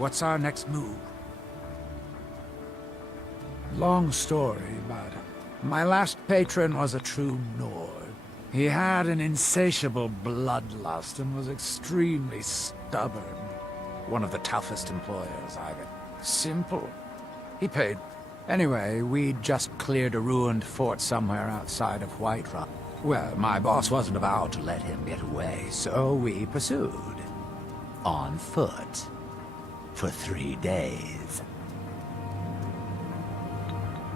What's our next move? Long story, but my last patron was a true Nord. He had an insatiable bloodlust and was extremely stubborn. One of the toughest employers I've ever. Simple. He paid. Anyway, we'd just cleared a ruined fort somewhere outside of Whiterun. Well, my boss wasn't about to let him get away, so we pursued. On foot. For 3 days.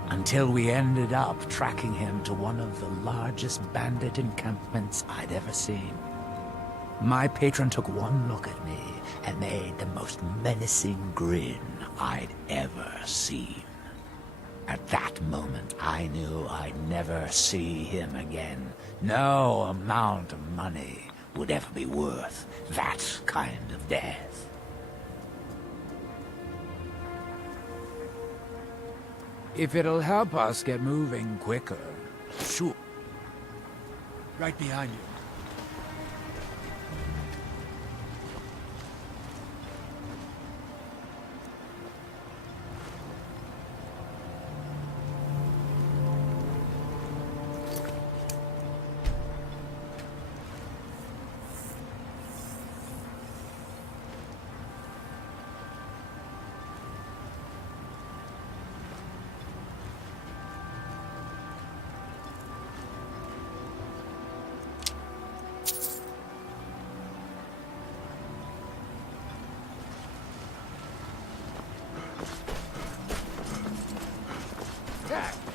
Until we ended up tracking him to one of the largest bandit encampments I'd ever seen. My patron took one look at me and made the most menacing grin I'd ever seen. At that moment, I knew I'd never see him again. No amount of money would ever be worth that kind of death. If it'll help us get moving quicker, sure. Right behind you.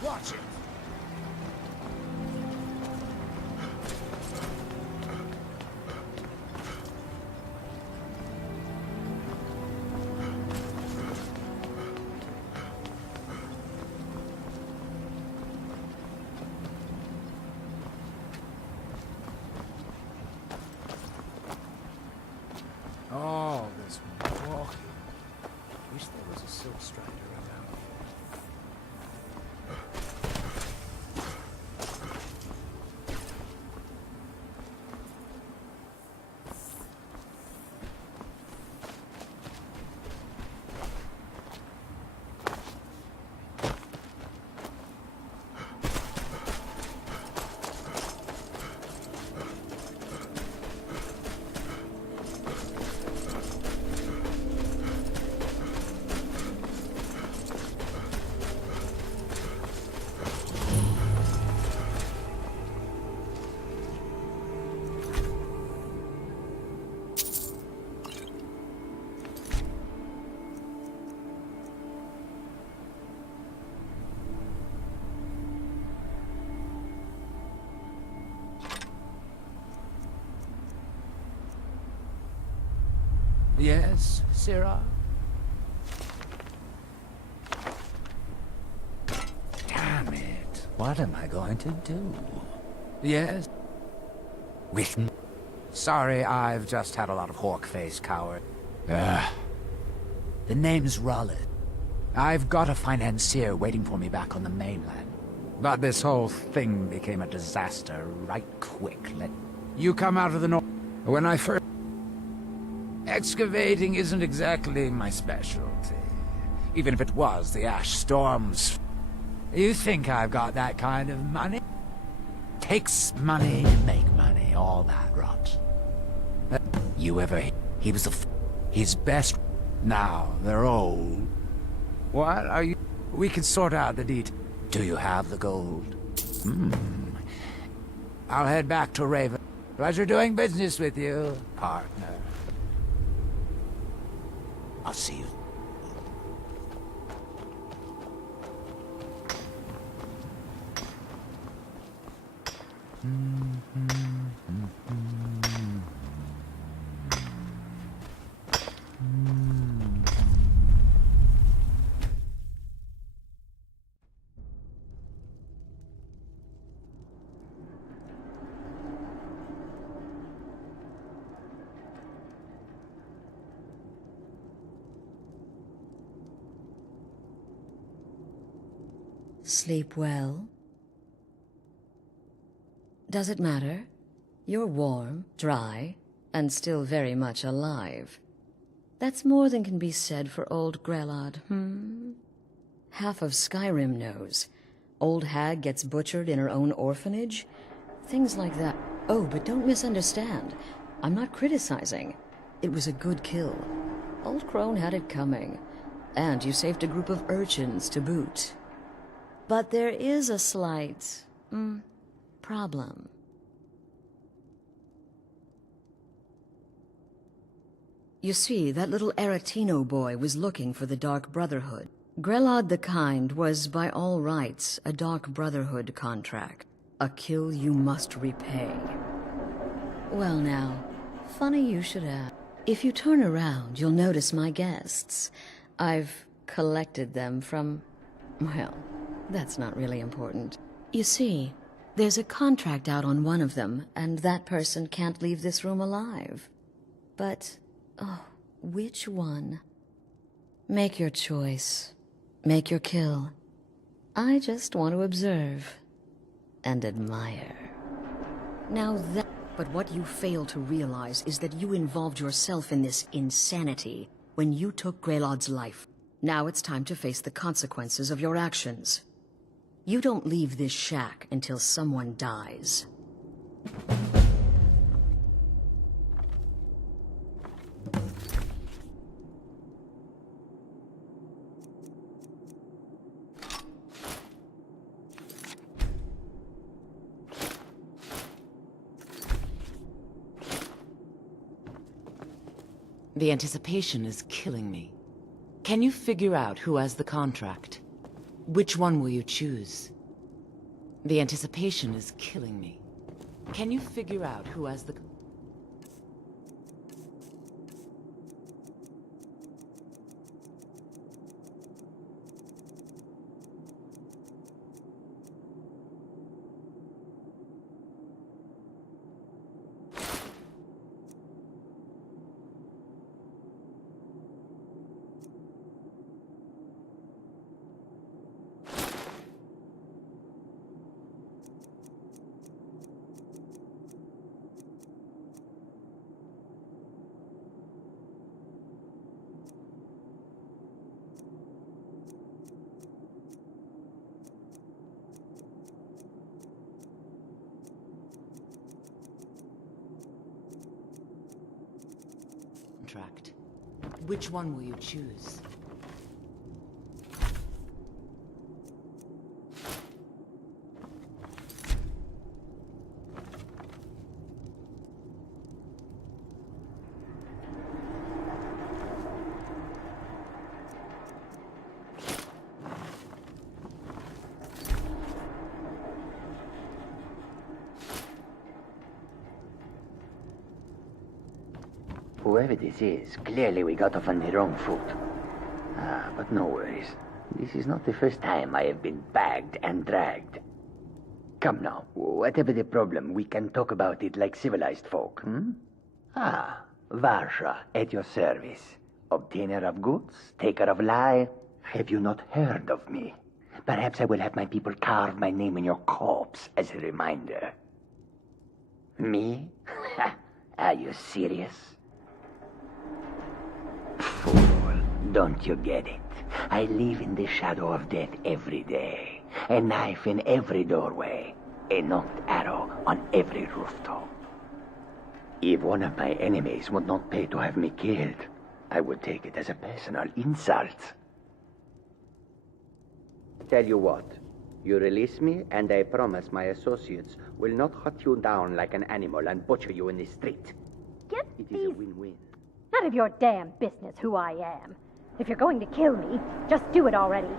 Watch it! Oh, this walking. Wish there was a silk strider around here. Yes, Sirrah? Damn it. What am I going to do? Yes? With me? Sorry, I've just had a lot of hawk-faced coward. Ugh. The name's Rullet. I've got a financier waiting for me back on the mainland. But this whole thing became a disaster right quick. You come out of the north. When I first... Excavating isn't exactly my specialty. Even if it was, the ash storms... You think I've got that kind of money? Takes money to make money, all that rot. You ever... He was his best... Now, they're old. What are you... We can sort out the details. Do you have the gold? I'll head back to Raven. Pleasure doing business with you, partner. I'll see you. Sleep well? Does it matter? You're warm, dry, and still very much alive. That's more than can be said for old Grelod, Half of Skyrim knows. Old hag gets butchered in her own orphanage. Things like that. Oh, but don't misunderstand. I'm not criticizing. It was a good kill. Old Crone had it coming. And you saved a group of urchins to boot. But there is a slight, problem. You see, that little Aretino boy was looking for the Dark Brotherhood. Grelod the Kind was, by all rights, a Dark Brotherhood contract. A kill you must repay. Well now, funny you should ask. If you turn around, you'll notice my guests. I've collected them from... well, that's not really important. You see, there's a contract out on one of them, and that person can't leave this room alive. But... oh, which one? Make your choice. Make your kill. I just want to observe. And admire. Now that... But what you fail to realize is that you involved yourself in this insanity when you took Grelod's life. Now it's time to face the consequences of your actions. You don't leave this shack until someone dies. The anticipation is killing me. Can you figure out who has the contract? Which one will you choose? The anticipation is killing me. Can you figure out who has the... contract? Which one will you choose? Whoever this is, clearly we got off on the wrong foot. But no worries. This is not the first time I have been bagged and dragged. Come now, whatever the problem, we can talk about it like civilized folk, Varsha, at your service. Obtainer of goods, taker of lie. Have you not heard of me? Perhaps I will have my people carve my name in your corpse as a reminder. Me? Are you serious? Fool, don't you get it? I live in the shadow of death every day. A knife in every doorway. A knocked arrow on every rooftop. If one of my enemies would not pay to have me killed, I would take it as a personal insult. Tell you what, you release me and I promise my associates will not hunt you down like an animal and butcher you in the street. Get It is these... a win-win. None of your damn business who I am. If you're going to kill me, just do it already.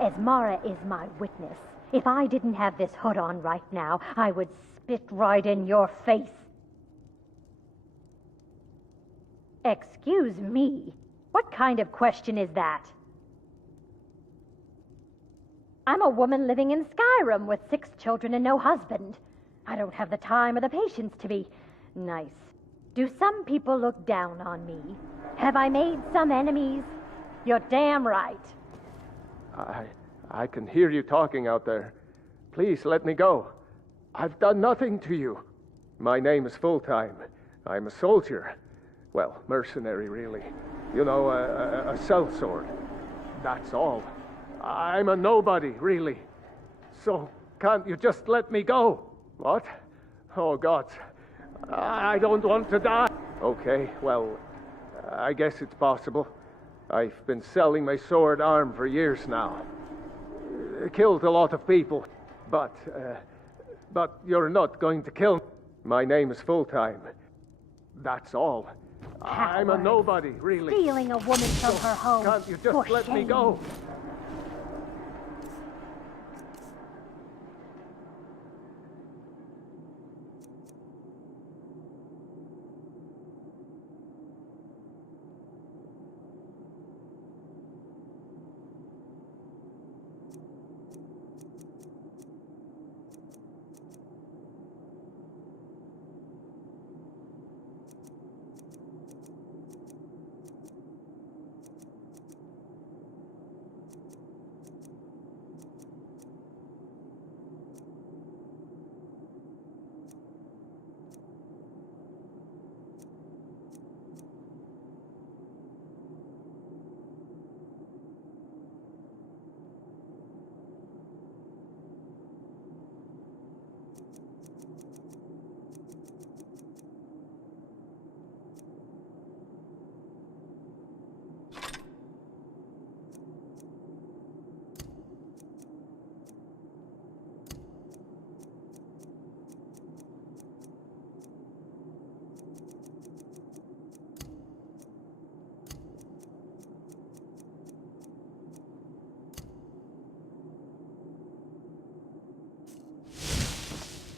Esmara is my witness. If I didn't have this hood on right now, I would spit right in your face. Excuse me. What kind of question is that? I'm a woman living in Skyrim with 6 children and no husband. I don't have the time or the patience to be nice. Do some people look down on me? Have I made some enemies? You're damn right. I can hear you talking out there. Please let me go. I've done nothing to you. My name is Full-Time. I'm a soldier. Well, mercenary, really. You know, a sellsword. That's all. I'm a nobody, really. So, can't you just let me go? What? Oh, God. I don't want to die. Okay, well, I guess it's possible. I've been selling my sword arm for years now. Killed a lot of people. But you're not going to kill me. My name is Full-Time. That's all. I'm a nobody, really. Stealing a woman from her home. Can't you just let me go?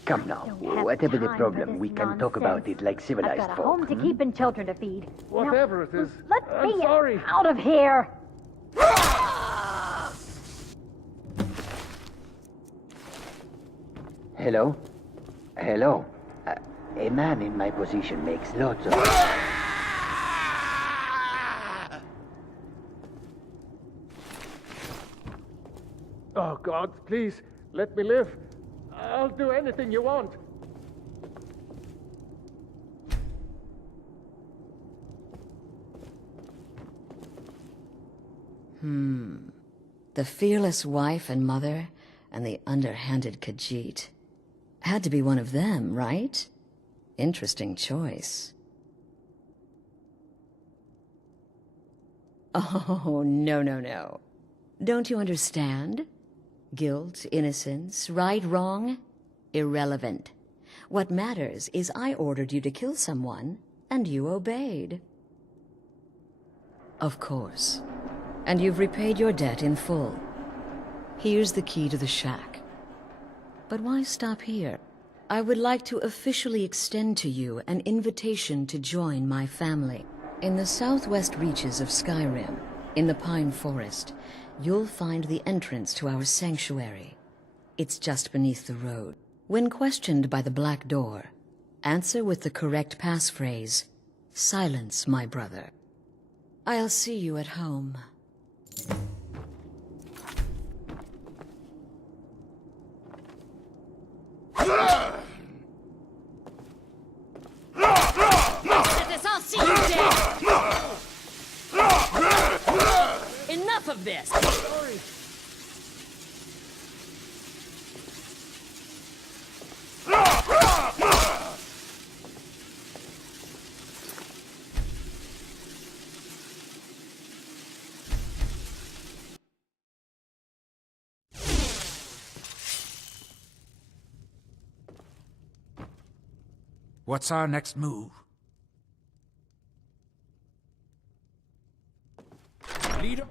Come now, whatever the problem, we can talk about it like civilized I've got a folk. home to keep and children to feed. Whatever it is, Let I'm me sorry. out of here! Hello? Hello? A man in my position makes lots of... Oh, God, please, let me live. I'll do anything you want. The fearless wife and mother, and the underhanded Khajiit. Had to be one of them, right? Interesting choice. Oh, no. Don't you understand? Guilt, innocence, right, wrong, irrelevant. What matters is I ordered you to kill someone, and you obeyed. Of course. And you've repaid your debt in full. Here's the key to the shack. But why stop here? I would like to officially extend to you an invitation to join my family. In the southwest reaches of Skyrim, in the Pine Forest, you'll find the entrance to our sanctuary. It's just beneath the road. When questioned by the Black Door, answer with the correct passphrase, "Silence, my brother." I'll see you at home. I'll see you dead! Enough of this! What's our next move? Leader?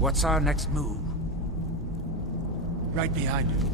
What's our next move? Right behind you.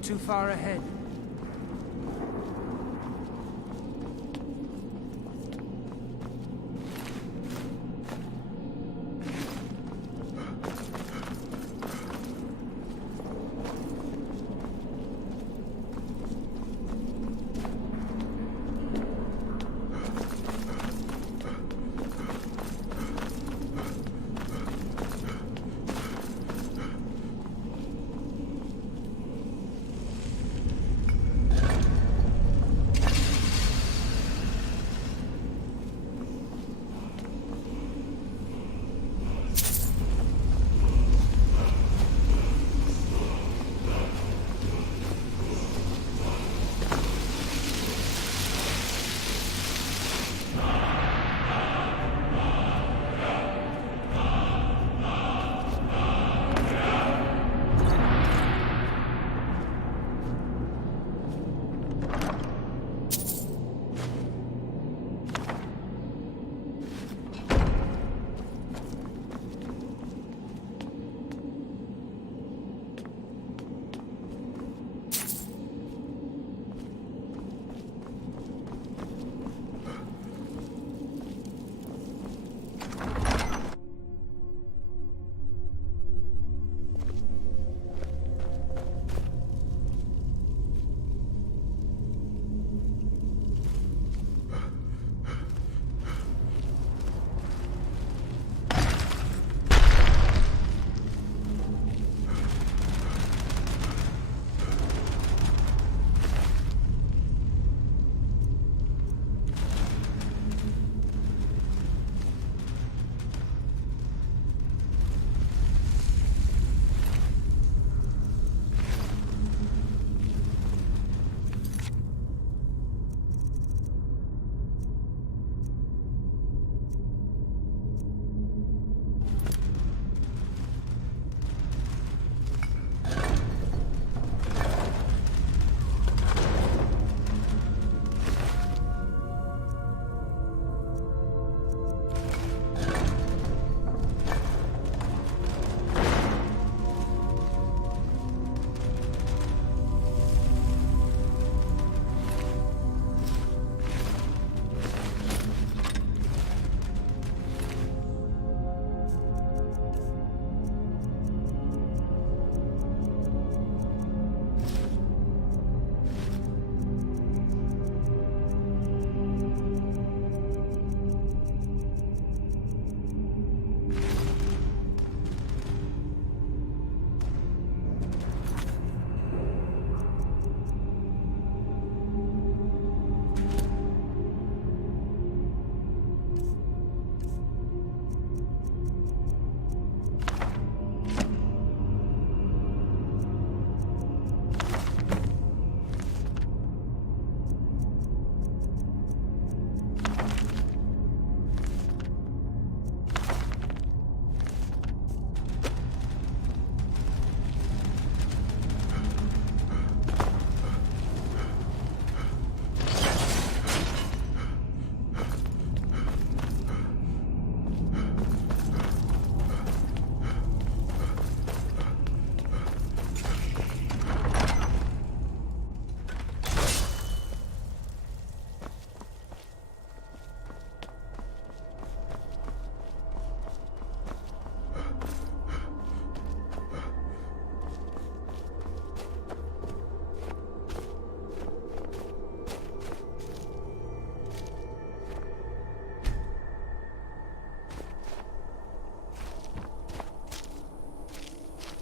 not too far ahead.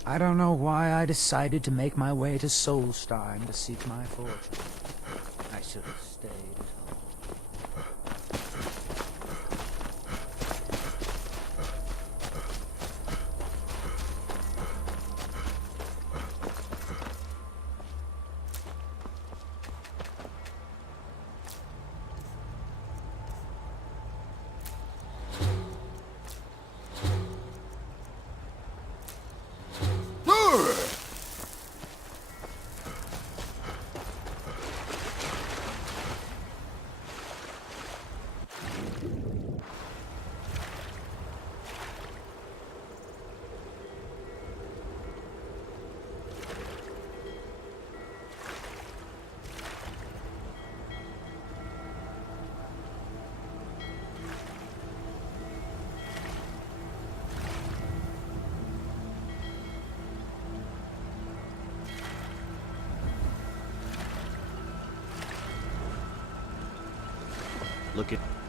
I don't know why I decided to make my way to Solstheim to seek my fortune. I should have stayed at home.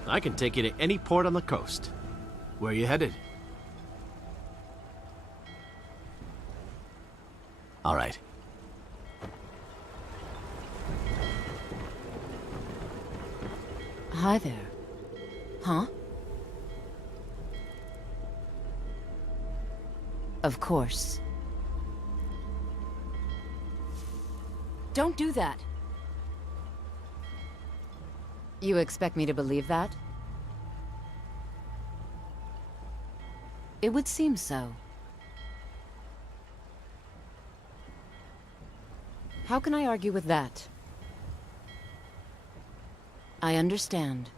I can take you to any port on the coast. Where are you headed? All right. Hi there. Huh? Of course. Don't do that! You expect me to believe that? It would seem so. How can I argue with that? I understand.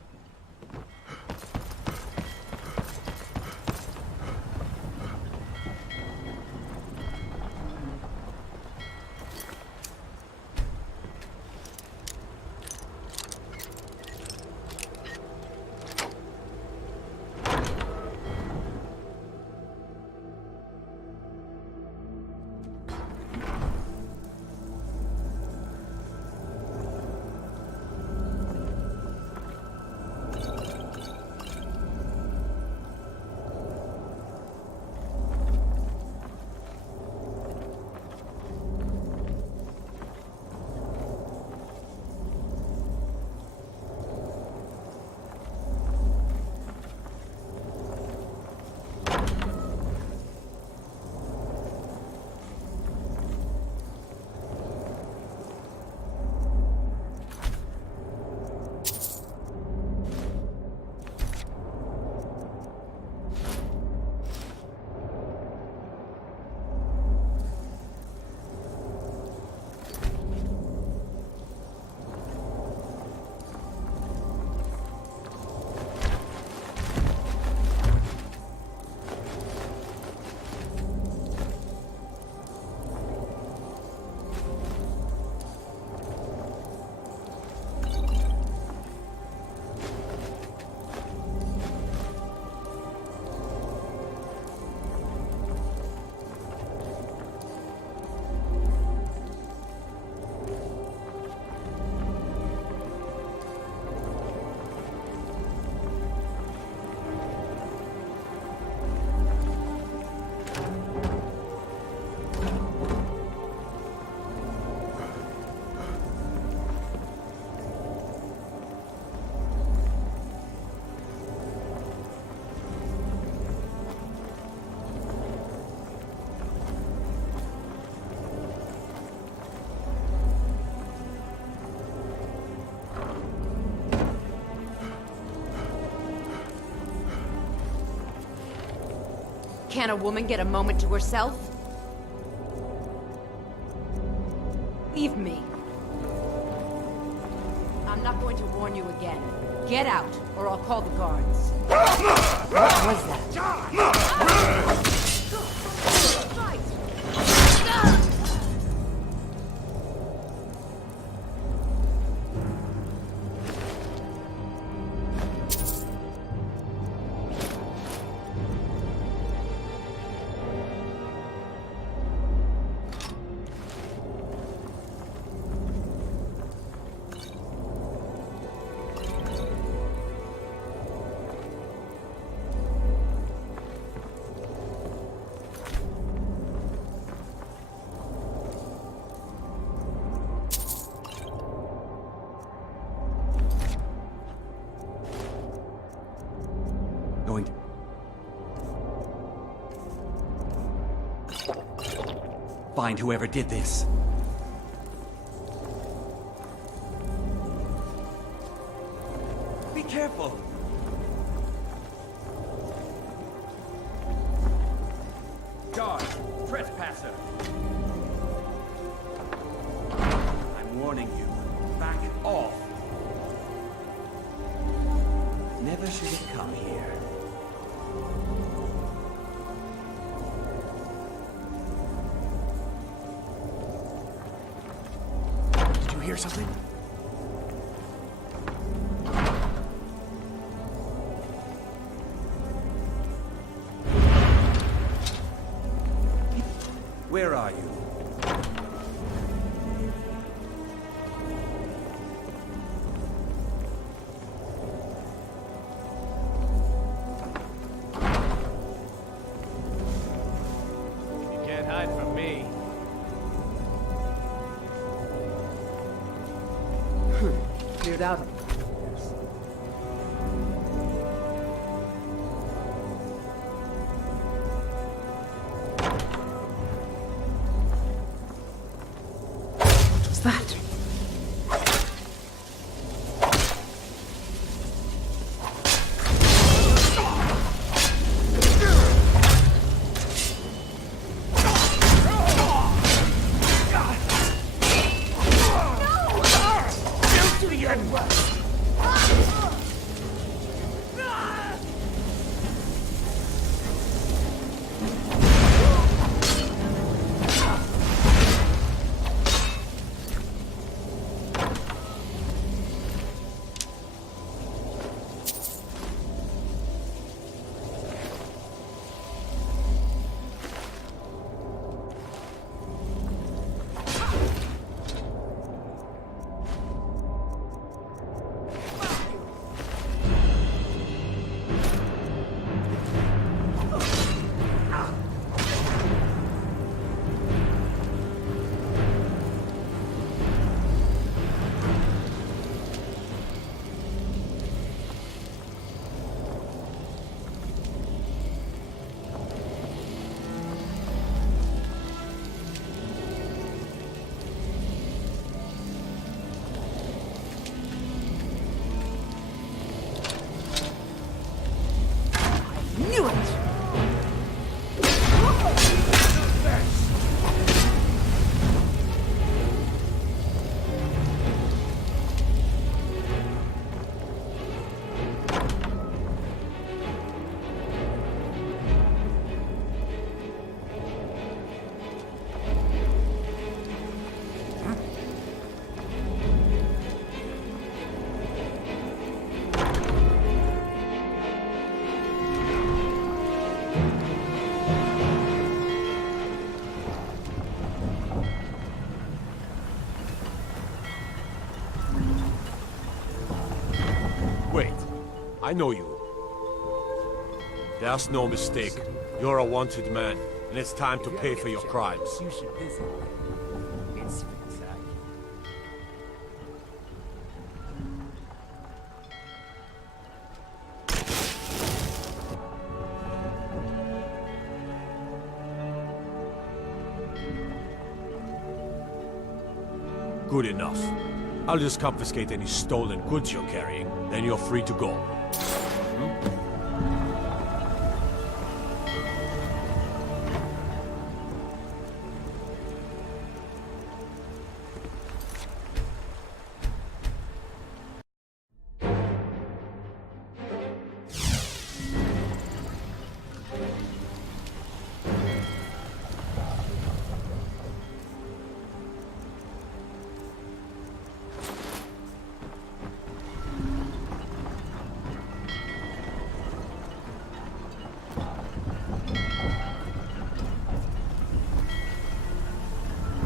Can a woman get a moment to herself? Leave me. I'm not going to warn you again. Get out, or I'll call the guards. What was that? Going to find whoever did this. Be careful. Guard, trespasser. I'm warning you. Back off. Never should have come here. Did you hear something? Where are you? aside from me. Cleared out. What was that? Knew it! Wait, I know you. There's no mistake. You're a wanted man, and it's time to pay for your crimes. You should visit. It's spectacular. Good enough. I'll just confiscate any stolen goods you're carrying, then you're free to go.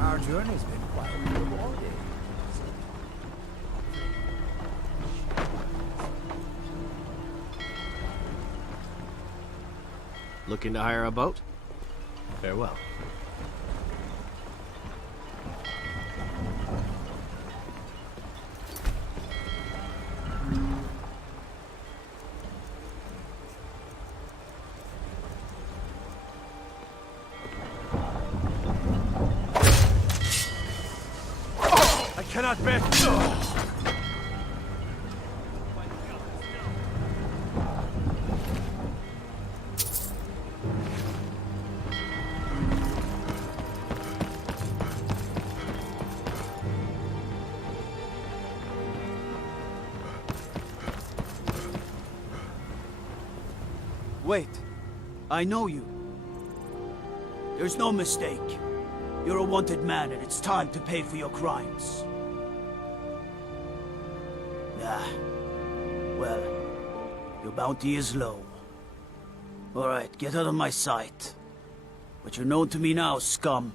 Our journey's been quite rewarding. Looking to hire a boat? Farewell. I cannot bear... Wait. I know you. There's no mistake. You're a wanted man, and it's time to pay for your crimes. Ah. Well, your bounty is low. Alright, get out of my sight. But you're known to me now, scum.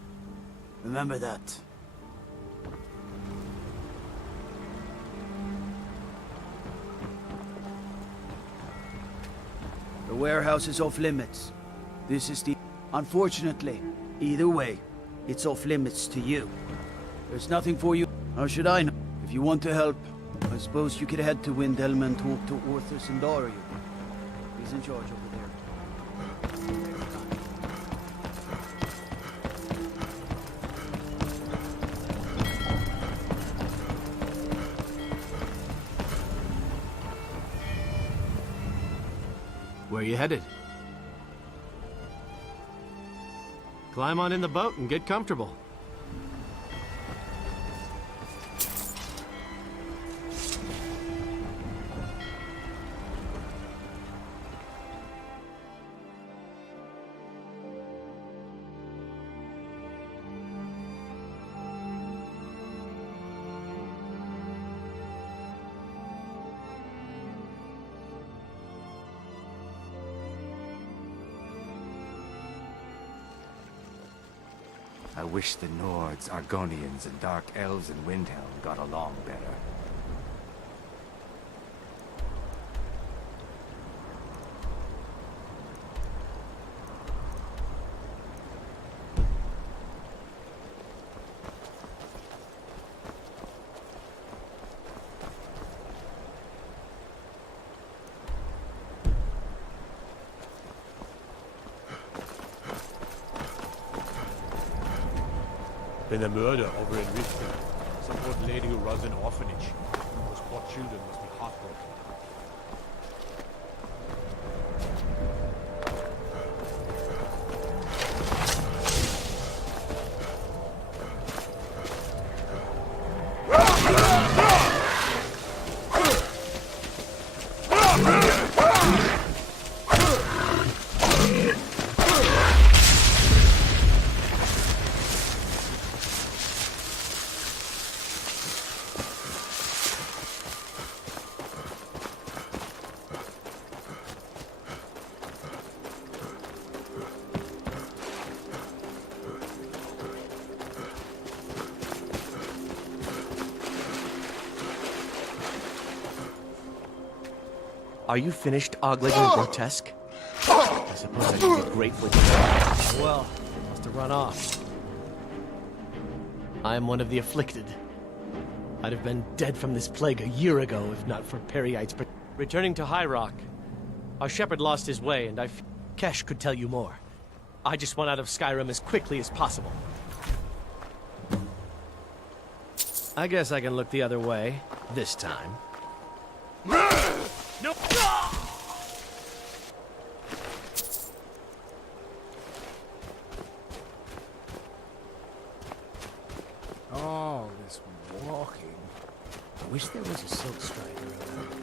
Remember that. The warehouse is off limits. This is the... Unfortunately, Either way, it's off limits to you. There's nothing for you. How should I know? If you want to help, I suppose you could head to Windhelm and talk to Orthus and Dario. He's in charge over there. Where are you headed? Climb on in the boat and get comfortable. I wish the Nords, Argonians, and Dark Elves in Windhelm got along better. Been a murder over in Richmond. Some old lady who runs an orphanage. Those poor children must be heartbroken. Are you finished ogling and grotesque? I suppose I could be grateful you. Well, must have run off. I am one of the afflicted. I'd have been dead from this plague a year ago if not for Periite's... Returning to High Rock, our shepherd lost his way, and Kesh could tell you more. I just want out of Skyrim as quickly as possible. I guess I can look the other way, this time. Nope. All this walking. I wish there was a silk strider around.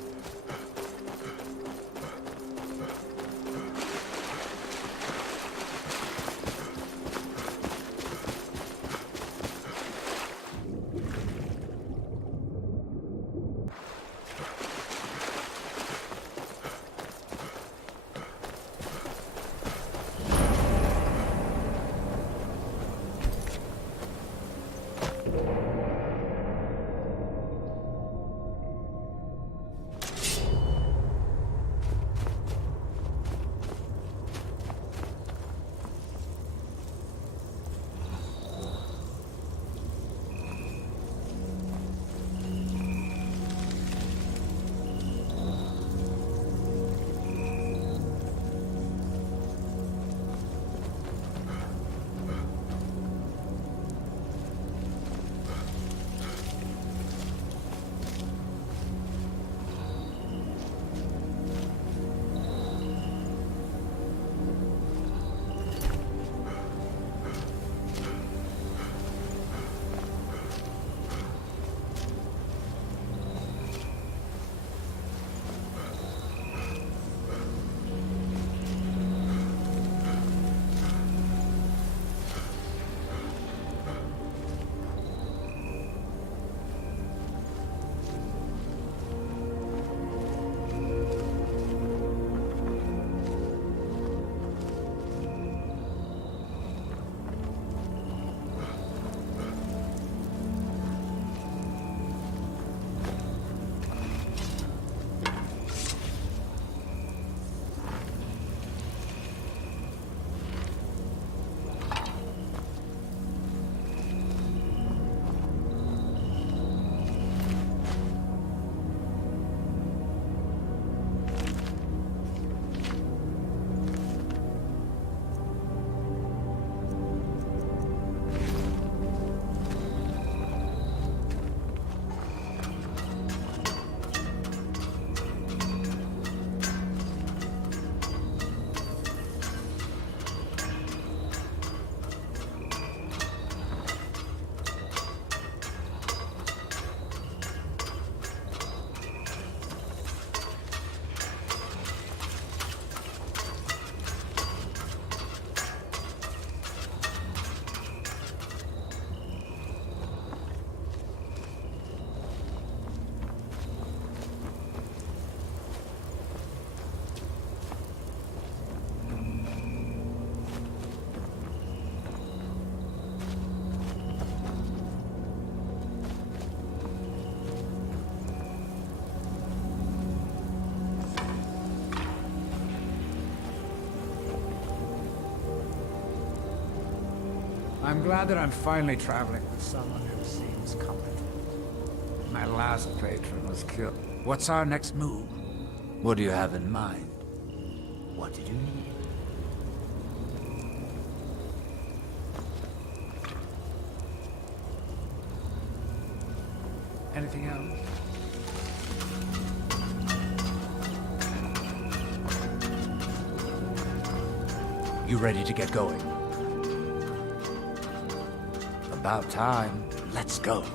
I'm glad that I'm finally traveling with someone who seems competent. My last patron was killed. What's our next move? What do you have in mind? What did you need? Anything else? You ready to get going? About time. Let's go.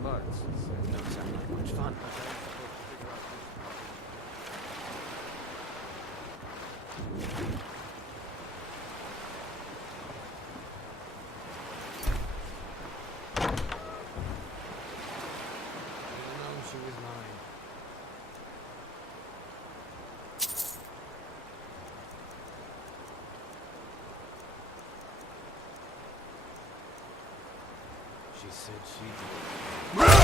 smarts. It doesn't sound like much fun. She was mine. She said she did. Wait.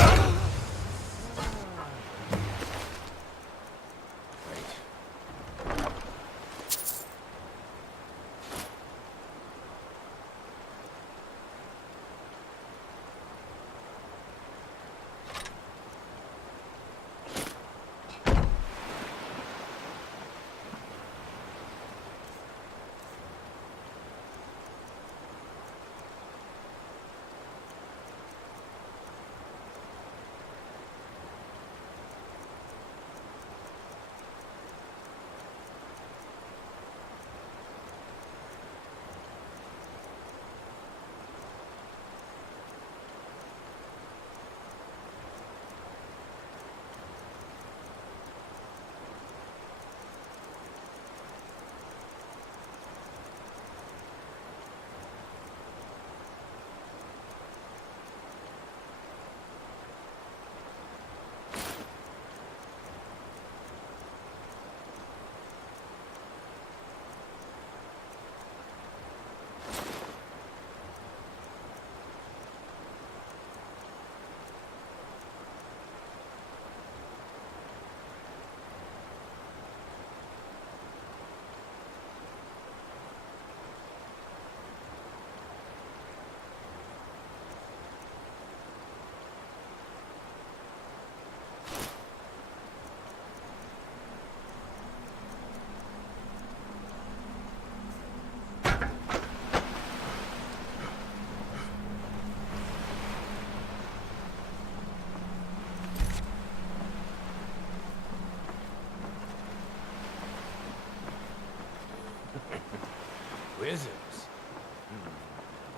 Wizards.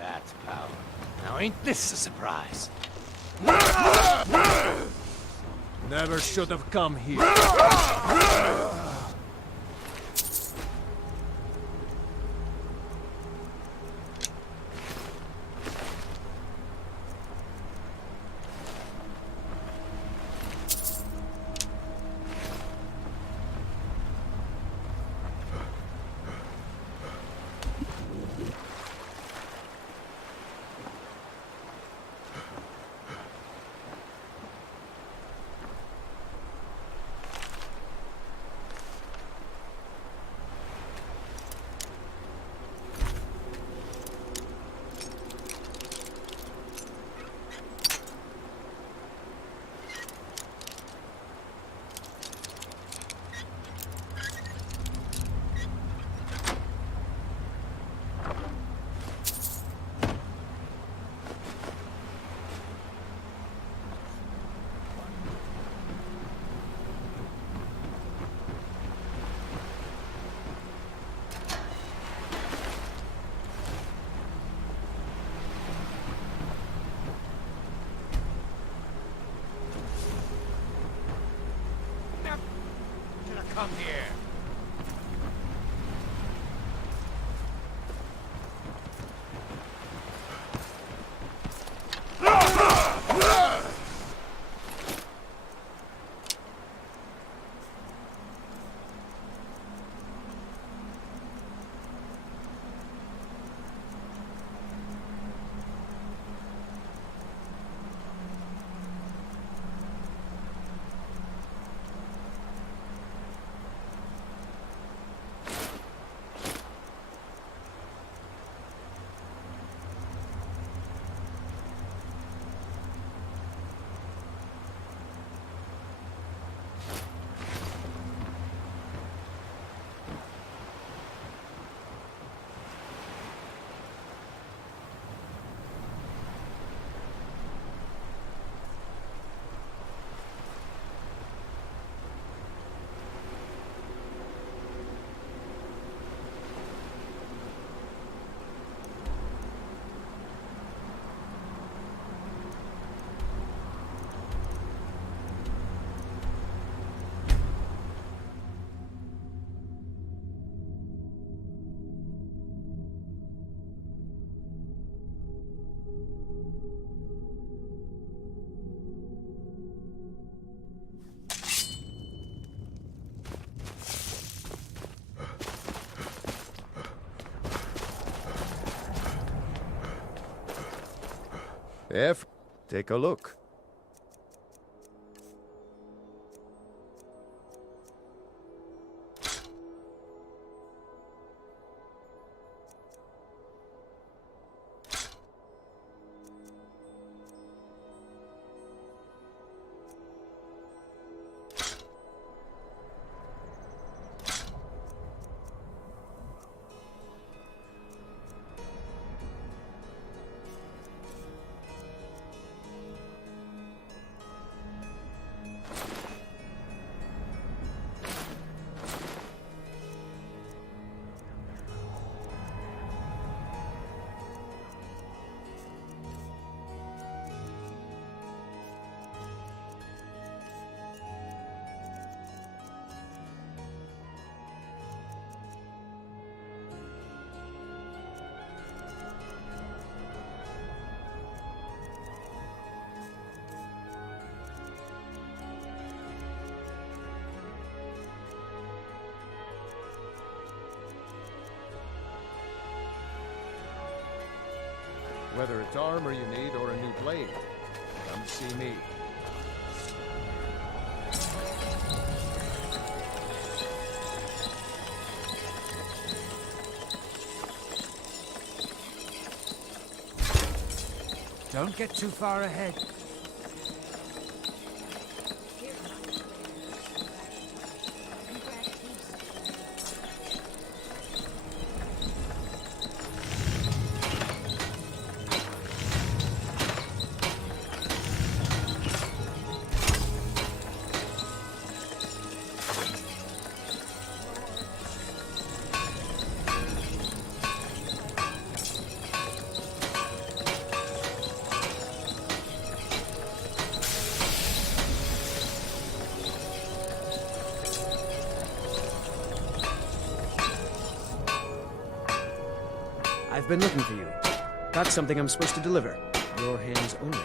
That's power. Now ain't this a surprise? Never should have come here. Come here. Take a look. Whether it's armor you need or a new blade, come see me. Don't get too far ahead. I've been looking for you. Got something I'm supposed to deliver. Your hands only.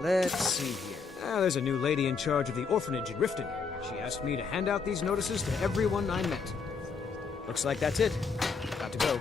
Let's see here. There's a new lady in charge of the orphanage in Riften. She asked me to hand out these notices to everyone I met. Looks like that's it. Got to go.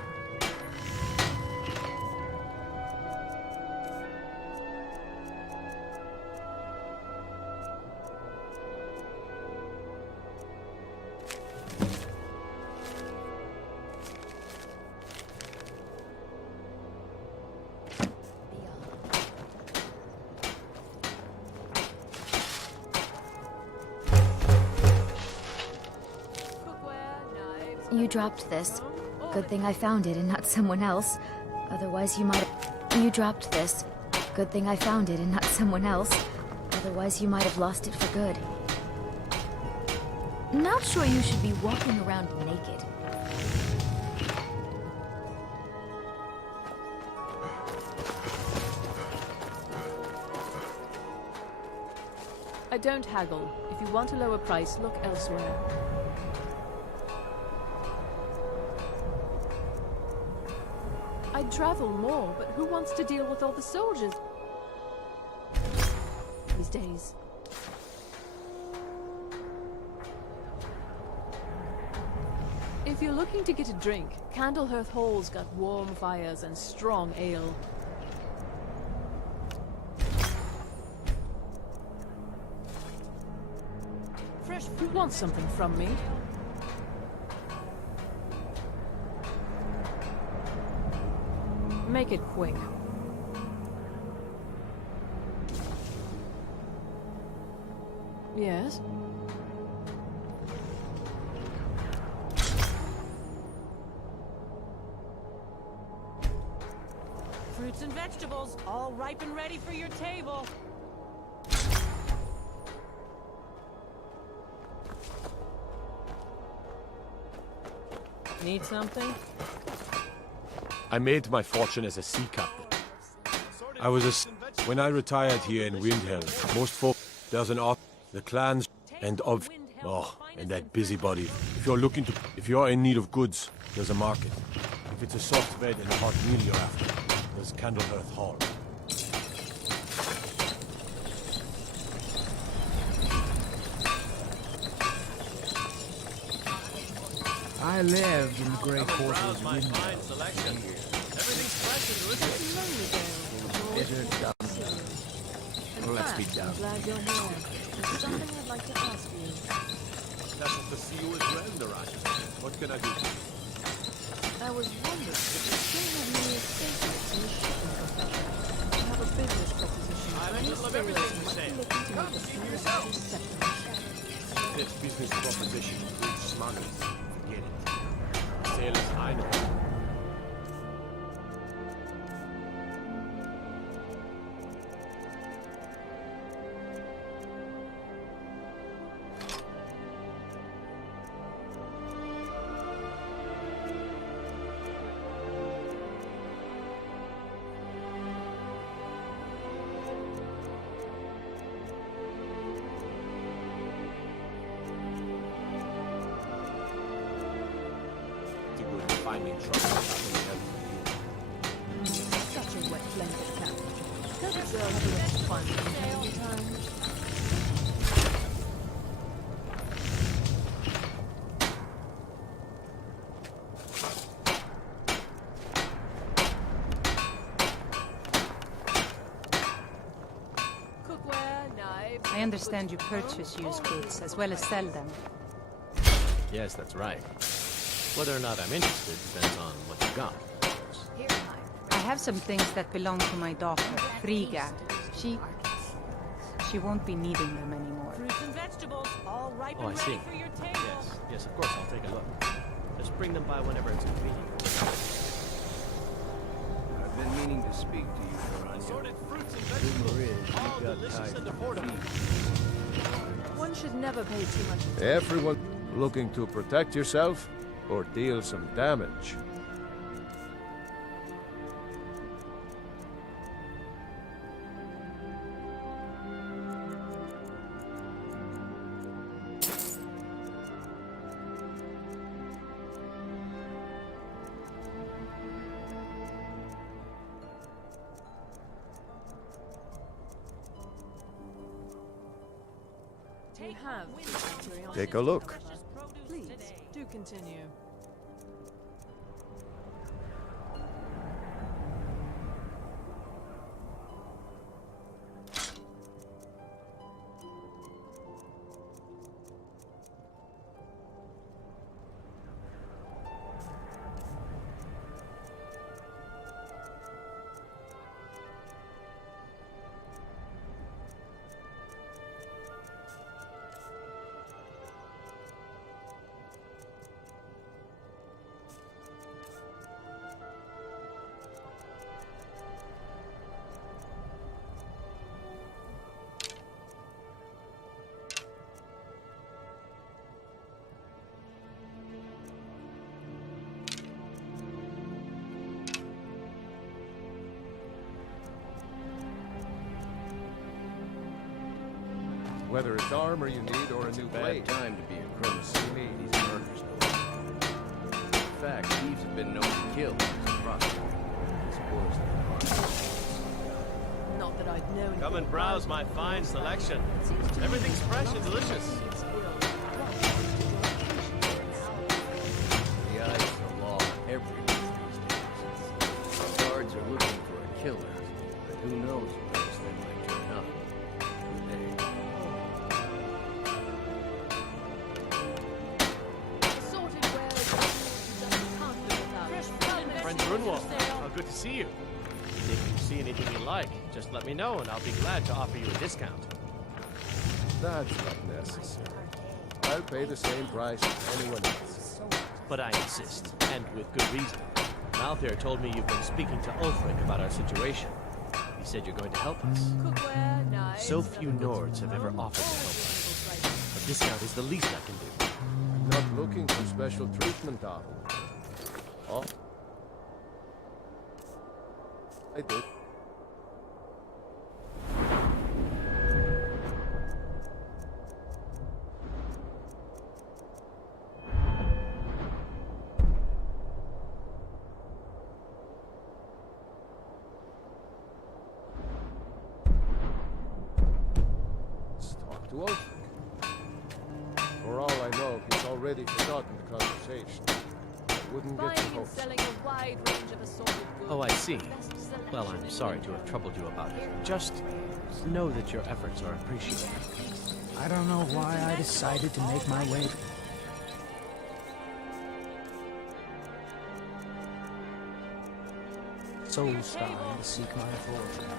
You dropped this. Good thing I found it and not someone else. Otherwise you might have... You dropped this. Good thing I found it and not someone else. Otherwise you might have lost it for good. Not sure you should be walking around naked. I don't haggle. If you want a lower price, look elsewhere. I'd travel more, but who wants to deal with all the soldiers these days? If you're looking to get a drink, Candlehearth Hall's got warm fires and strong ale. Fresh fruit. Want something from me? Make it quick. Yes? Fruits and vegetables, all ripe and ready for your table. Need something? I made my fortune as a sea captain. I was when I retired here in Windhelm, most folk, there's an art, the clans, and of, and that busybody. If you're in need of goods, there's a market. If it's a soft bed and a hot meal you're after, there's Candlehearth Hall. I lived in the Grey Quarters my fine selection. Everything's fresh and delicious. Better dumb. In Let's be fact, dumb. I'm glad you're here. There's something I'd like to ask you. Pleasure to see you as well, Narash. What can I do? I was wondering if you still have any associates in the shipping profession. I have a business proposition for any sailors who might be looking to make a semi-special settlement. This business proposition includes smuggling. Forget it. Sailors I know. Finding trouble happening every Such a wet blanket, Captain. Does the girl have a lot of fun from time to time? Cookware, knives... I understand you purchase used goods as well as sell them. Yes, that's right. Whether or not I'm interested depends on what you got. I have some things that belong to my daughter, Frigga. She won't be needing them anymore. Fruits and vegetables, all ripe Oh, I and see. ready for your table. Yes, of course, I'll take a look. Just bring them by whenever it's convenient. I've been meaning to speak to you, Piranha. Assorted fruits and vegetables, all delicious and affordable. One should never pay too much attention. Everyone looking to protect yourself or deal some damage. Take a look. Please, do continue. Whether it's armor you need or a new blade. Bad time to be a criminal. These murders go. In fact, thieves have been known to kill as a prostitute. It spoils their heart. Not that I'd known. Come and browse my fine selection. Everything's fresh and delicious. The eyes of the law are everywhere these days. Guards are looking for a killer, but who knows what else they might turn up. Friend Brunwald, how good to see you. If you see anything you like, just let me know and I'll be glad to offer you a discount. That's not necessary. I'll pay the same price as anyone else. But I insist, and with good reason. Malthair told me you've been speaking to Ulfric about our situation. He said you're going to help us. So few Nords have ever offered to help us. A discount is the least I can do. I'm not looking for special treatment, Al. Oh? I did. Let's talk to Ulfric. For all I know, he's already forgotten the conversation. wouldn't get the hopes. Oh, I see. Well, I'm sorry to have troubled you about it. Just know that your efforts are appreciated. I don't know why I decided to make my way. Soul starting to seek my fortune.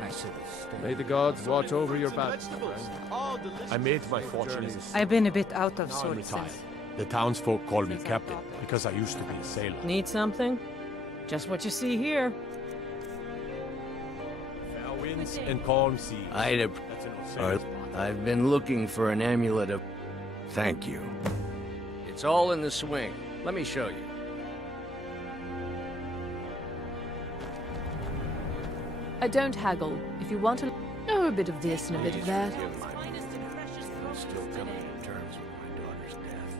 I should have stayed. May the gods watch over your back, friend. I made my fortune as a I've been a bit out of Now I'm sorts retired. since. The townsfolk call me captain because I used to be a sailor. Need something? Just what you see here. Fair winds and calm seas. I'd That's an sailor's I've been looking for an amulet of... Thank you. It's all in the swing. Let me show you. I don't haggle. If you want to know a bit of this and a bit of that. Forgive my I'm still coming to terms with my daughter's death.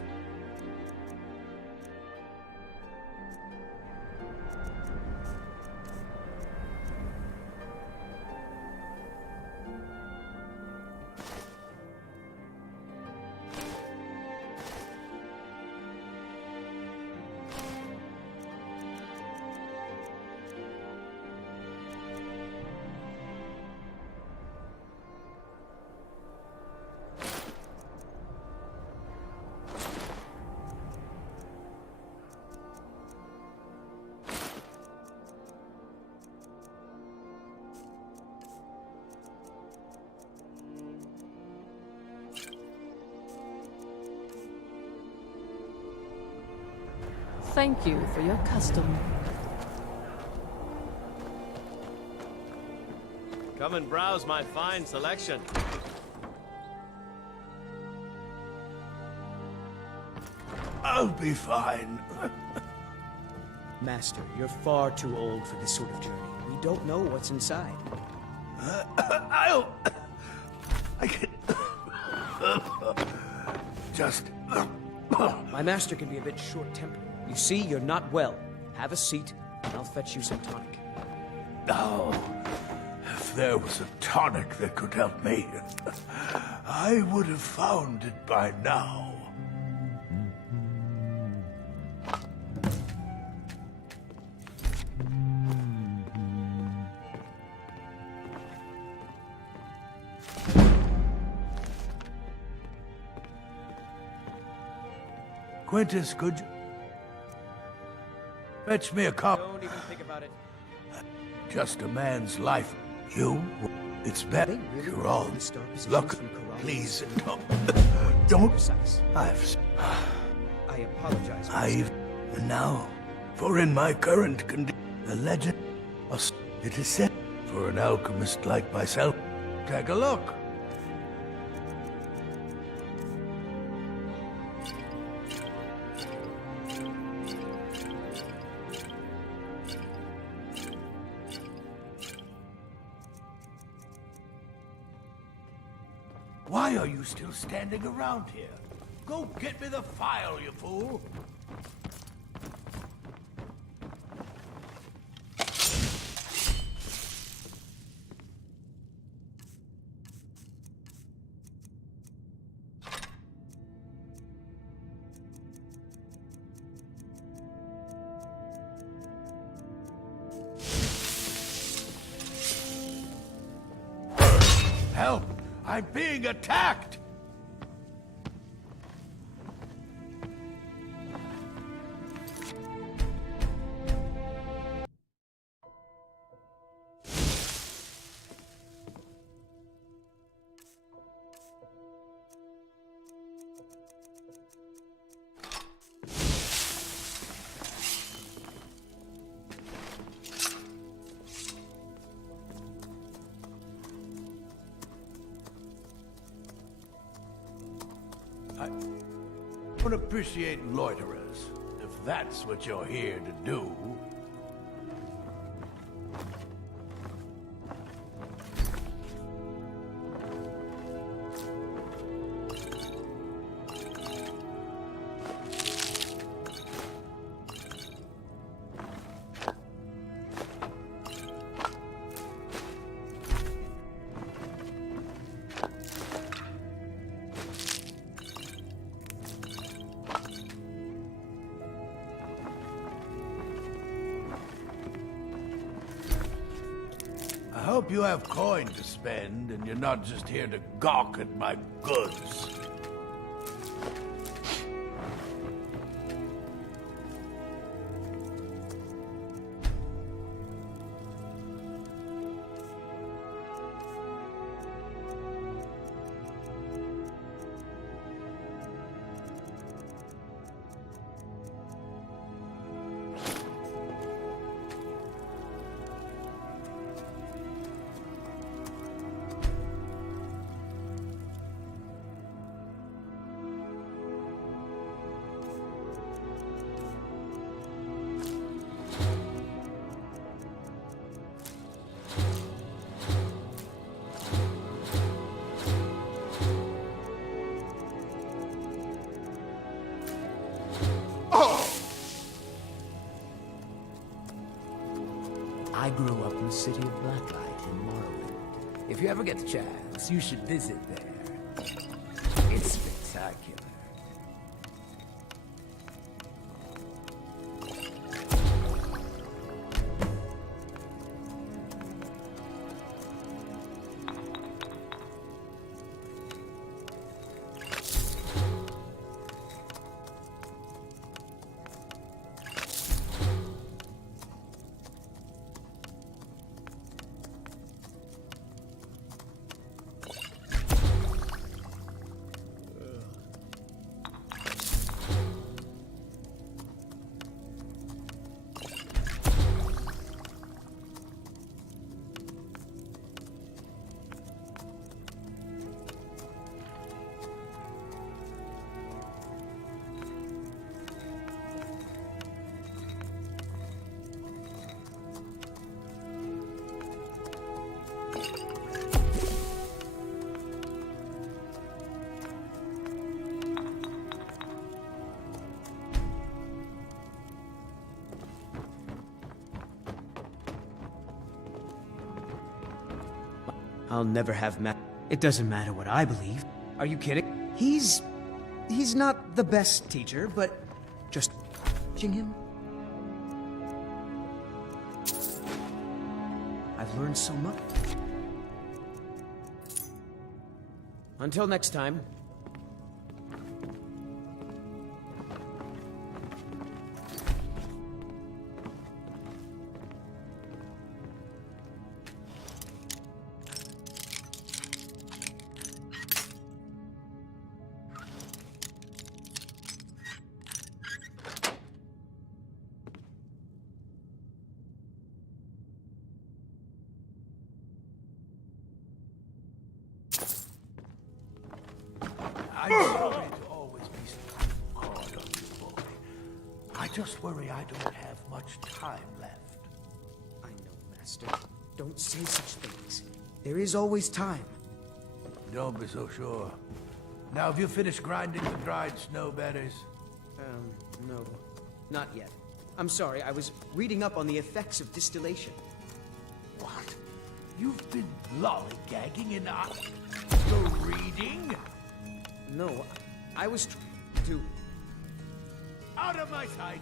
Thank you for your custom. Come and browse my fine selection. I'll be fine. Master, you're far too old for this sort of journey. We don't know what's inside. I can... Just... My master can be a bit short-tempered. You see, you're not well. Have a seat, and I'll fetch you some tonic. Now, if there was a tonic that could help me, I would have found it by now. Quintus, could you fetch me a cup? Don't even think about it. Just a man's life. You? It's better. You're all. Look, please, don't. I've. I apologize. And now, for in my current condition, the legend, it is said, for an alchemist like myself, take a look. Why are you still standing around here? Go get me the file, you fool! Help! I'm being attacked! I don't appreciate loiterers, if that's what you're here to do. hope you have coin to spend, and you're not just here to gawk at my goods. I grew up in the city of Blacklight in Morrowind. If you ever get the chance, you should visit there. It's spectacular. I'll never have It doesn't matter what I believe. Are you kidding? He's not the best teacher, but just watching him, I've learned so much. Until next time. I'm sorry to always be so hard on you, boy. I just worry I don't have much time left. I know, Master. Don't say such things. There is always time. Don't be so sure. Now, have you finished grinding the dried snow berries? No. Not yet. I'm sorry, I was reading up on the effects of distillation. What? You've been lollygagging and you're reading? No, I was to... Out of my sight!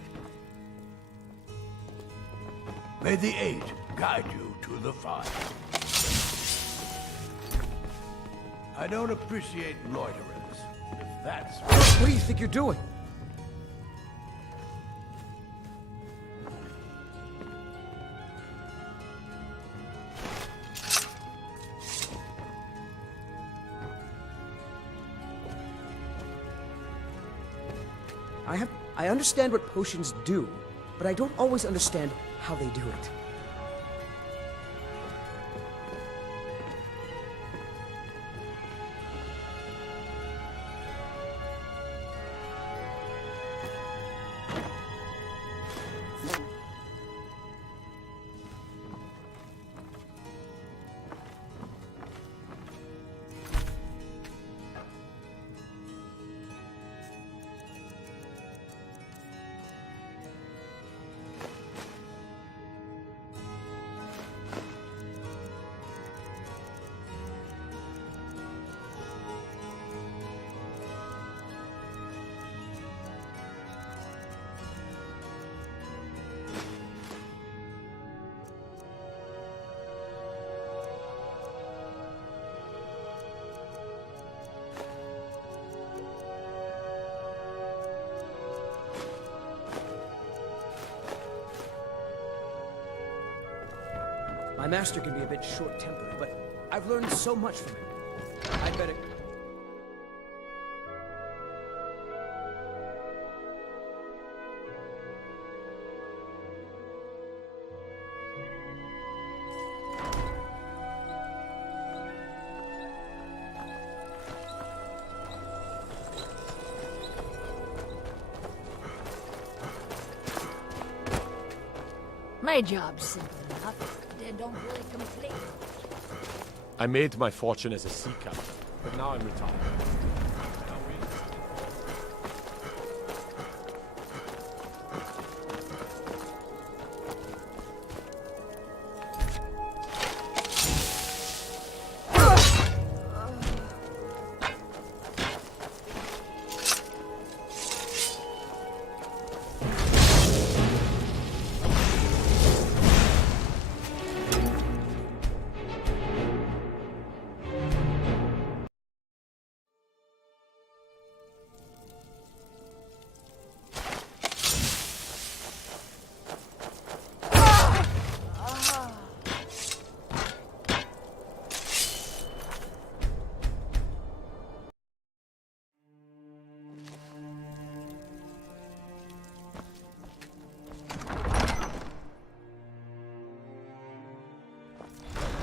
May the Eight guide you to the fire. I don't appreciate loiterers, if that's... What do you think you're doing? I understand what potions do, but I don't always understand how they do it. My master can be a bit short-tempered, but I've learned so much from him. I'd better... My job's simple enough. They don't really complain. I made my fortune as a sea captain, but now I'm retired.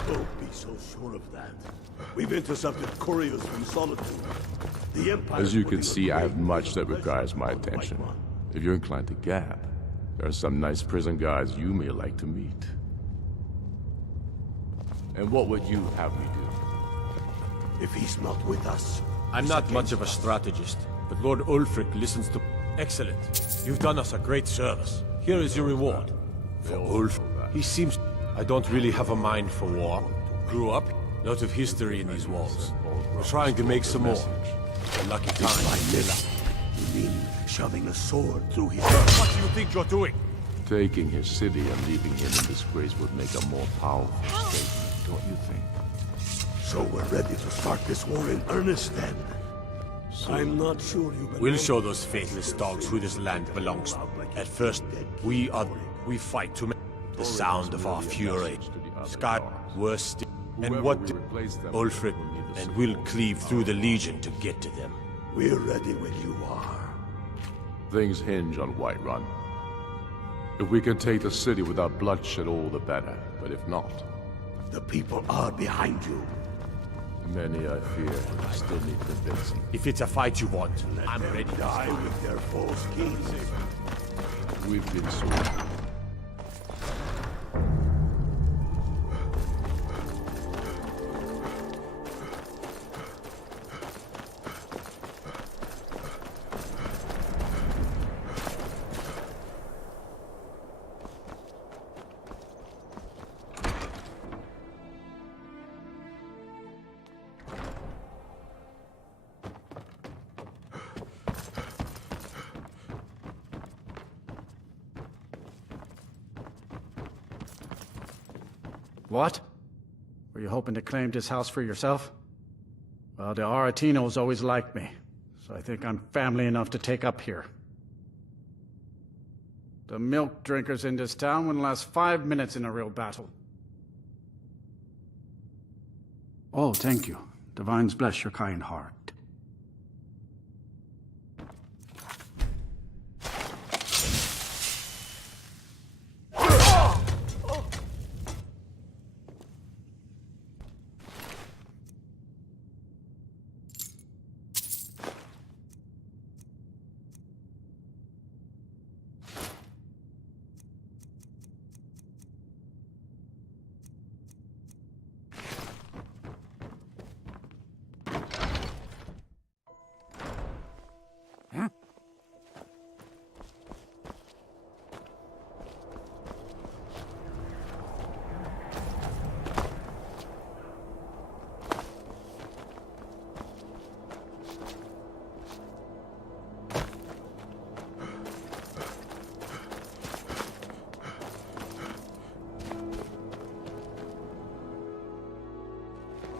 Don't be so sure of that. We've intercepted couriers from Solitude. The Empire... As you can see, I have much that requires my attention. If you're inclined to gab, there are some nice prison guards you may like to meet. And what would you have me do? If he's not with us... I'm not much of a strategist, but Lord Ulfric listens to... Excellent. You've done us a great service. Here is your reward. For Ulf, he seems... I don't really have a mind for war. Grew up, lot of history in these walls. We're trying to make some more. A lucky time. You mean shoving a sword through his... What do you think you're doing? Taking his city and leaving him in disgrace would make a more powerful statement, don't you think? So we're ready to start this war in earnest then? I'm not sure you... We'll show those faithless dogs who this land belongs to. At first, we fight to make the sound of our fury. Sky worse still. And what did Ulfric? And we'll cleave through the Legion to get to them. We're ready when you are. Things hinge on Whiterun. If we can take the city without bloodshed, all the better. But if not... The people are behind you. Many, I fear, still need convincing. If it's a fight you want, I'm ready to die with their false kings. We've been sold. What? Were you hoping to claim this house for yourself? Well, the Aratinos always liked me, so I think I'm family enough to take up here. The milk drinkers in this town wouldn't last 5 minutes in a real battle. Oh, thank you. Divines bless your kind heart.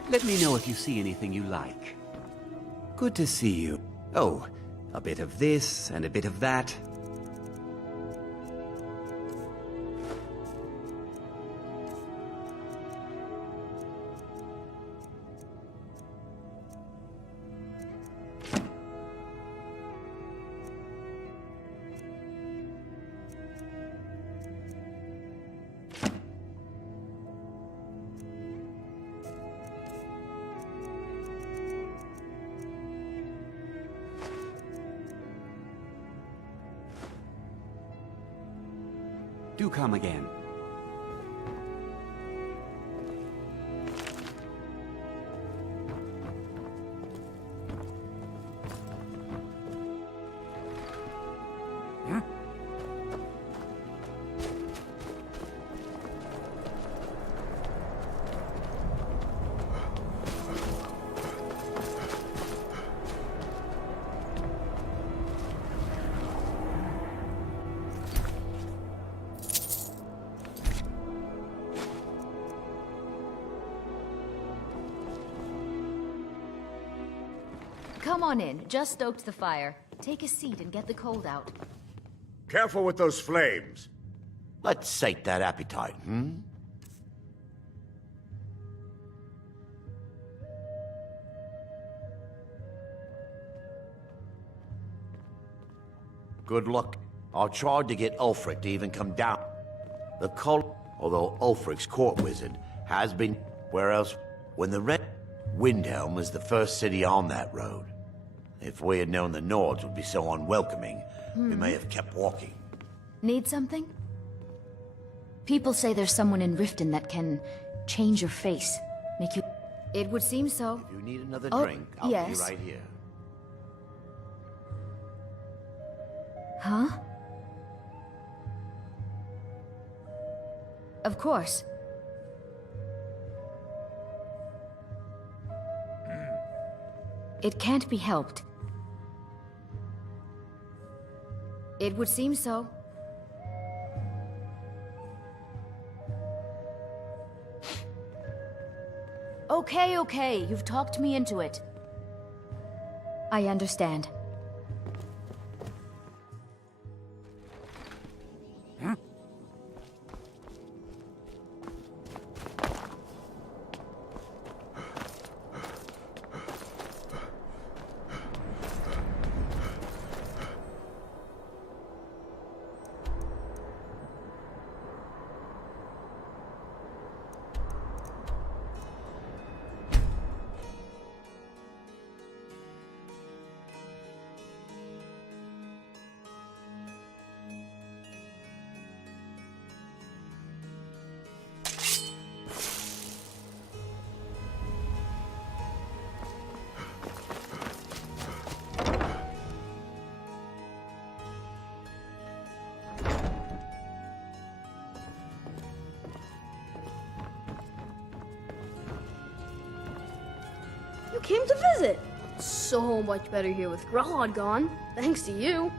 Let me know if you see anything you like. Good to see you. Oh, a bit of this and a bit of that. Do come again. Come on in. Just stoked the fire. Take a seat and get the cold out. Careful with those flames. Let's sate that appetite, Good luck. I'll try to get Ulfric to even come down. The cult, although Ulfric's court wizard, has been where else? When the Red Windhelm was the first city on that road. If we had known the Nords would be so unwelcoming, we may have kept walking. Need something? People say there's someone in Riften that can change your face, make you... It would seem so. If you need another Oh, drink, I'll yes. be right here. Huh? Of course. It can't be helped. It would seem so. Okay, you've talked me into it. I understand. You came to visit. So much better here with Grelod gone, thanks to you.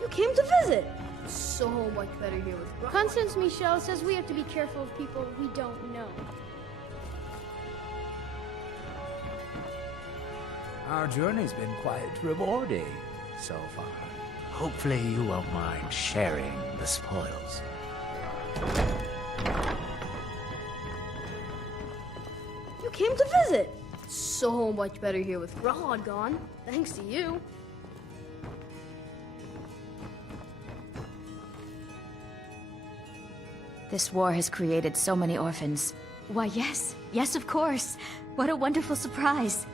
You came to visit. So much better here with Grelod. Constance Michel says we have to be careful of people we don't know. Our journey's been quite rewarding so far. Hopefully you won't mind sharing the spoils. You came to visit. So much better here with Grelod gone, thanks to you. This war has created so many orphans. Why, yes. Yes, of course. What a wonderful surprise.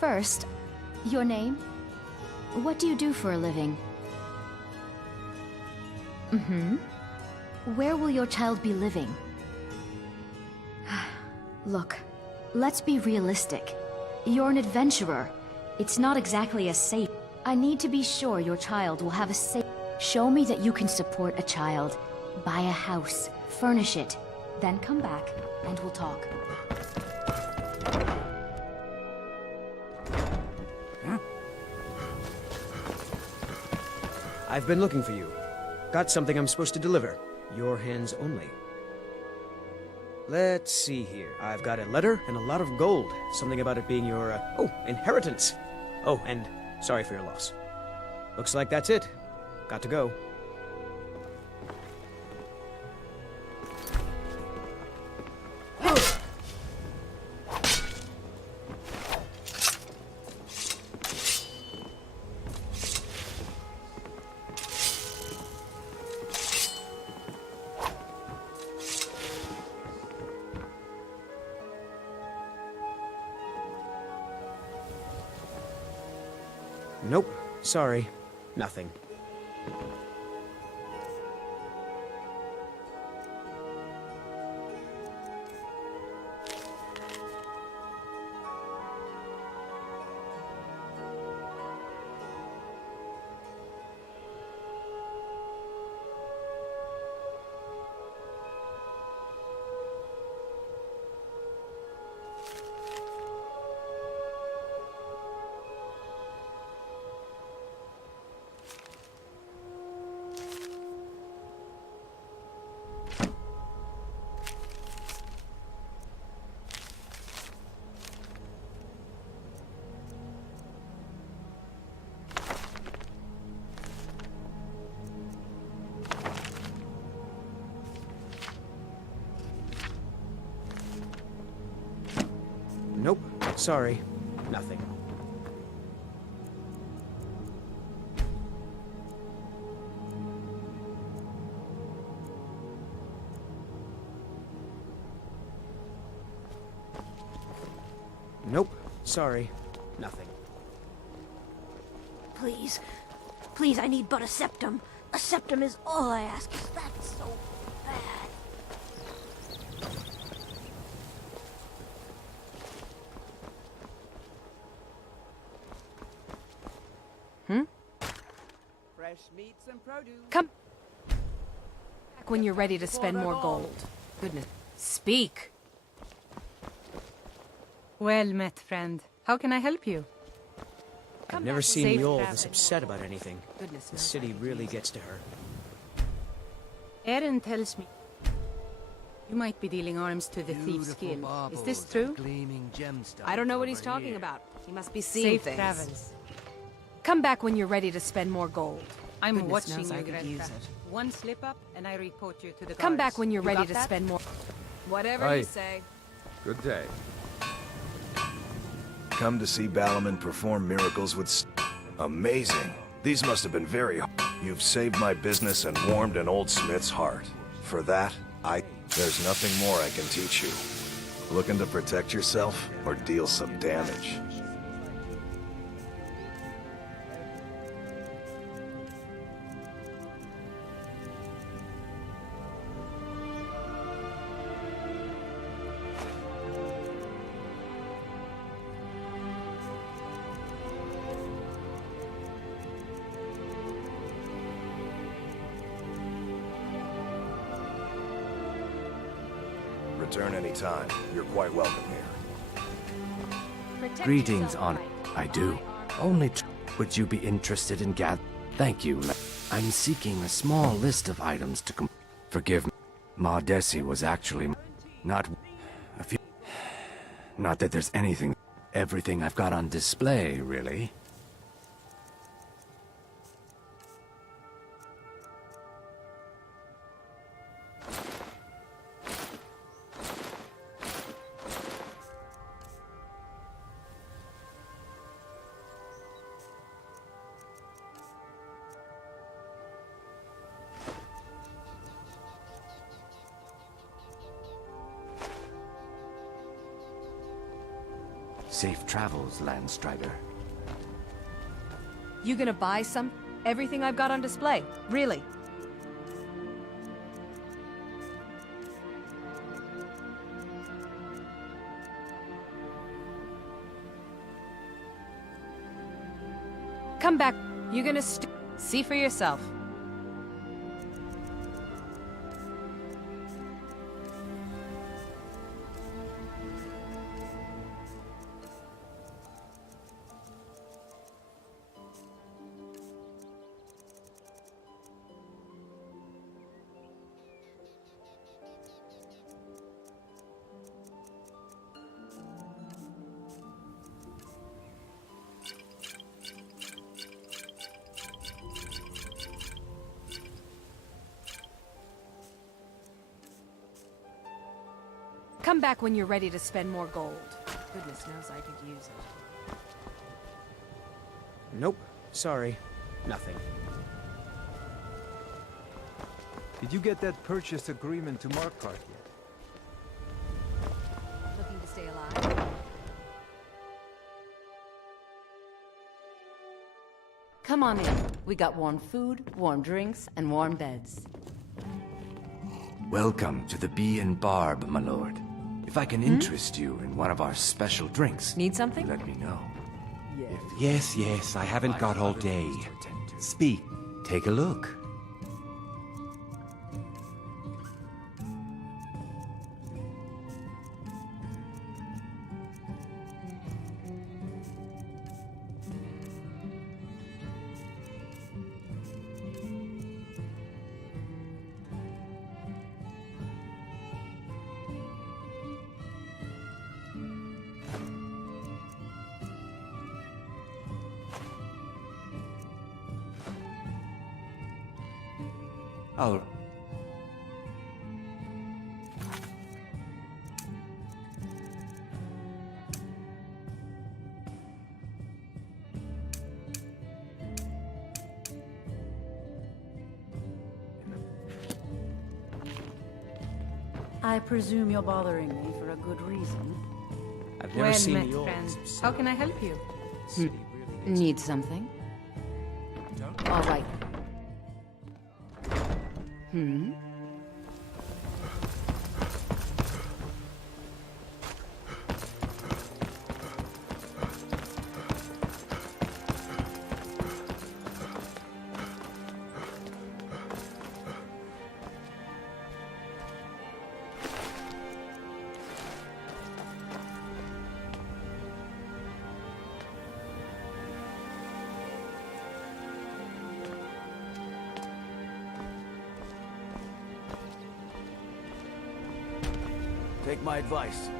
First, your name? What do you do for a living? Where will your child be living? Look, let's be realistic. You're an adventurer. It's not exactly a safe... I need to be sure your child will have a safe... Show me that you can support a child. Buy a house. Furnish it. Then come back, and we'll talk. I've been looking for you. Got something I'm supposed to deliver. Your hands only. Let's see here. I've got a letter and a lot of gold. Something about it being your, inheritance. Oh, and sorry for your loss. Looks like that's it. Got to go. Nope. Sorry. Nothing. sorry. Nothing. Nope. Sorry. Nothing. Please. Please, I need but a septum. A septum is all I ask. Is that so bad? Fresh meats and produce. Come back when you're ready to spend more gold. Goodness. Speak. Well met, friend. How can I help you? I've never seen Safe Mule travel. this upset about anything. Goodness The knows city I really use gets to her. Aaron tells me you might be dealing arms to the Thief's Guild. Is this true? Gleaming gemstones. I don't know what he's over talking here. about. He must be seeing Safe things. travels. Come back when you're ready to spend more gold. I'm Goodness watching knows you, I could Greta. use it. One slip up, and I report you to the guards. Come back when you're You ready got to that? spend more. Whatever Aye. you say. Good day. Come to see Balaman perform miracles with amazing. These must have been very You've saved my business and warmed an old smith's heart. For that, there's nothing more I can teach you. Looking to protect yourself or deal some damage? Return anytime. You're quite welcome here. Greetings, on. I do. Only would you be interested in Thank you. I'm seeking a small list of items to Forgive me. Ma Desi was actually not a few. Not that there's anything. Everything I've got on display, really. Safe travels, Landstrider. You gonna buy some? Everything I've got on display. Really? Come back. You gonna see for yourself. Come back when you're ready to spend more gold. Goodness knows I could use it. Nope. Sorry. Nothing. Did you get that purchase agreement to Markarth yet? Looking to stay alive? Come on in. We got warm food, warm drinks, and warm beds. Welcome to the Bee and Barb, my lord. If I can interest you in one of our special drinks, need something? Let me know. Yes, I haven't got all day. Speak. Take a look. I'll... I presume you're bothering me for a good reason. I've never Well seen met, the old. friend. How can I help you? Need something? All right. Take my advice.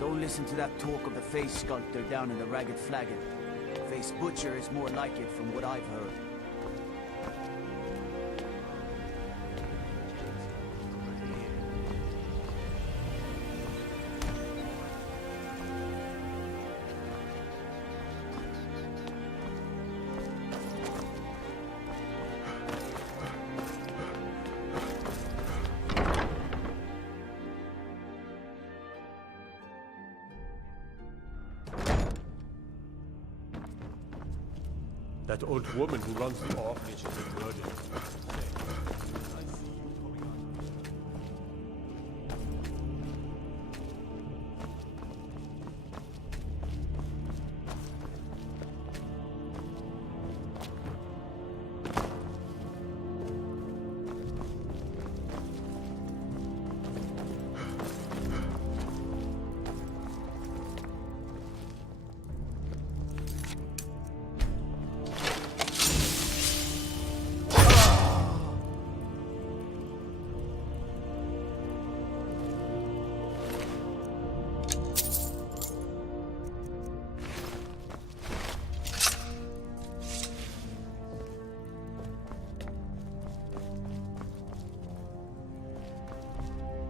Don't listen to that talk of the face sculptor down in the Ragged Flagon. Face Butcher is more like it from what I've heard. That old woman who runs the orphanage has been murdered.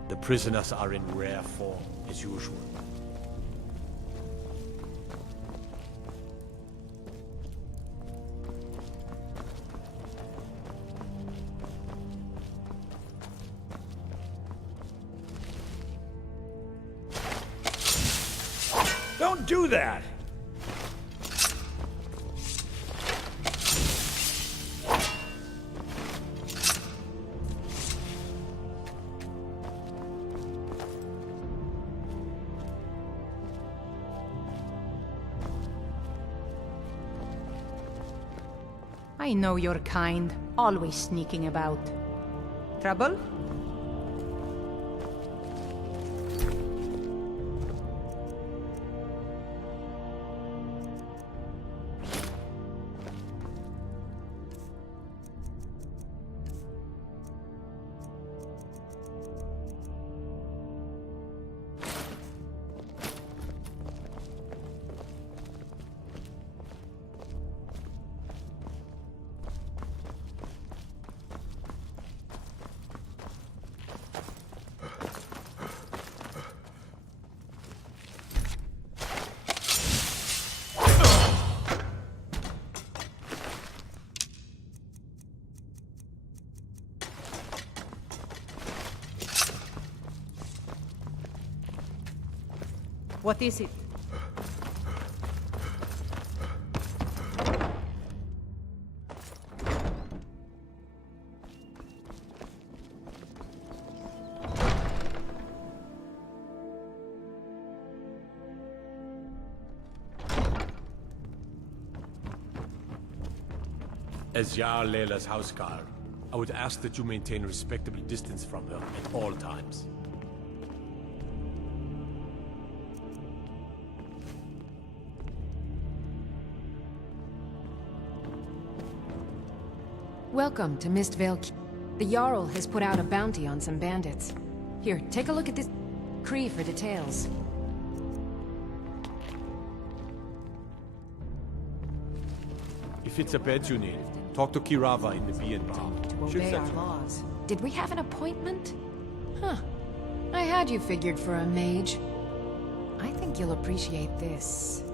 The prisoners are in rare form, as usual. Don't do that! I know your kind, always sneaking about. Trouble? What is it? As Jarl Layla's houseguard, I would ask that you maintain a respectable distance from her at all times. Welcome to Mistvale. The Jarl has put out a bounty on some bandits. Here, take a look at this Cree for details. If it's a bed you need, talk to Kirava in the B&B. To She'll obey set our you up. laws. Did we have an appointment? Huh. I had you figured for a mage. I think you'll appreciate this.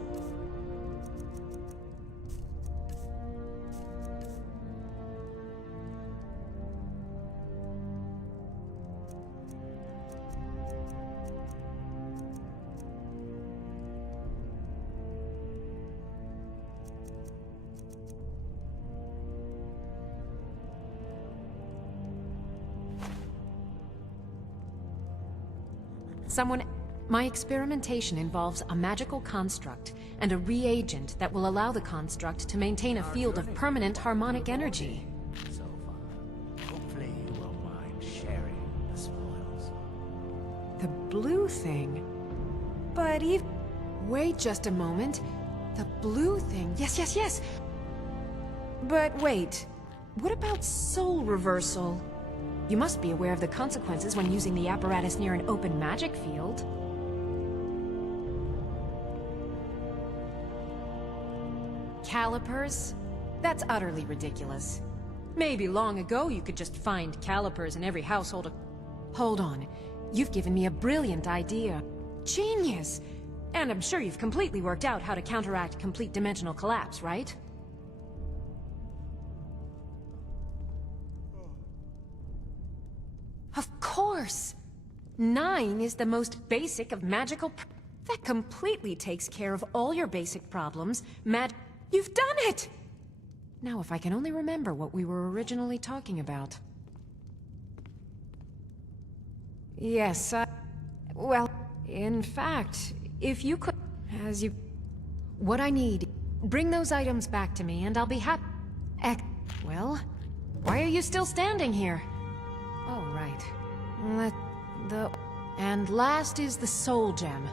My experimentation involves a magical construct and a reagent that will allow the construct to maintain a field of permanent harmonic energy. So far. Hopefully you won't mind sharing the spoils. The blue thing? But wait just a moment. The blue thing. Yes. But wait. What about soul reversal? You must be aware of the consequences when using the apparatus near an open magic field. Calipers? That's utterly ridiculous. Maybe long ago you could just find calipers in every household. Hold on. You've given me a brilliant idea. Genius! And I'm sure you've completely worked out how to counteract complete dimensional collapse, right? Of course! 9 is the most basic of magical that completely takes care of all your basic problems. You've done it! Now if I can only remember what we were originally talking about. Yes, well, in fact, if you could... What I need, bring those items back to me and I'll be happy... Well, why are you still standing here? Oh, right. And last is the soul gem.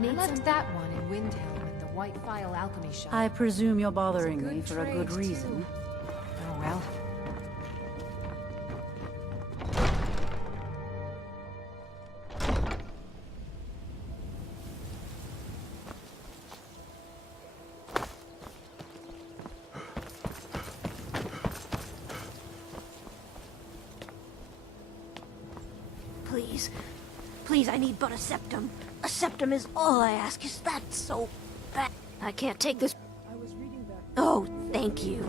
I left that one in Windhelm at the White Phial Alchemy Shop. I presume you're bothering me for a good reason. Oh, well. Please, I need but a septum. A septum is all I ask. Is that so bad? I can't take this. Oh, thank you.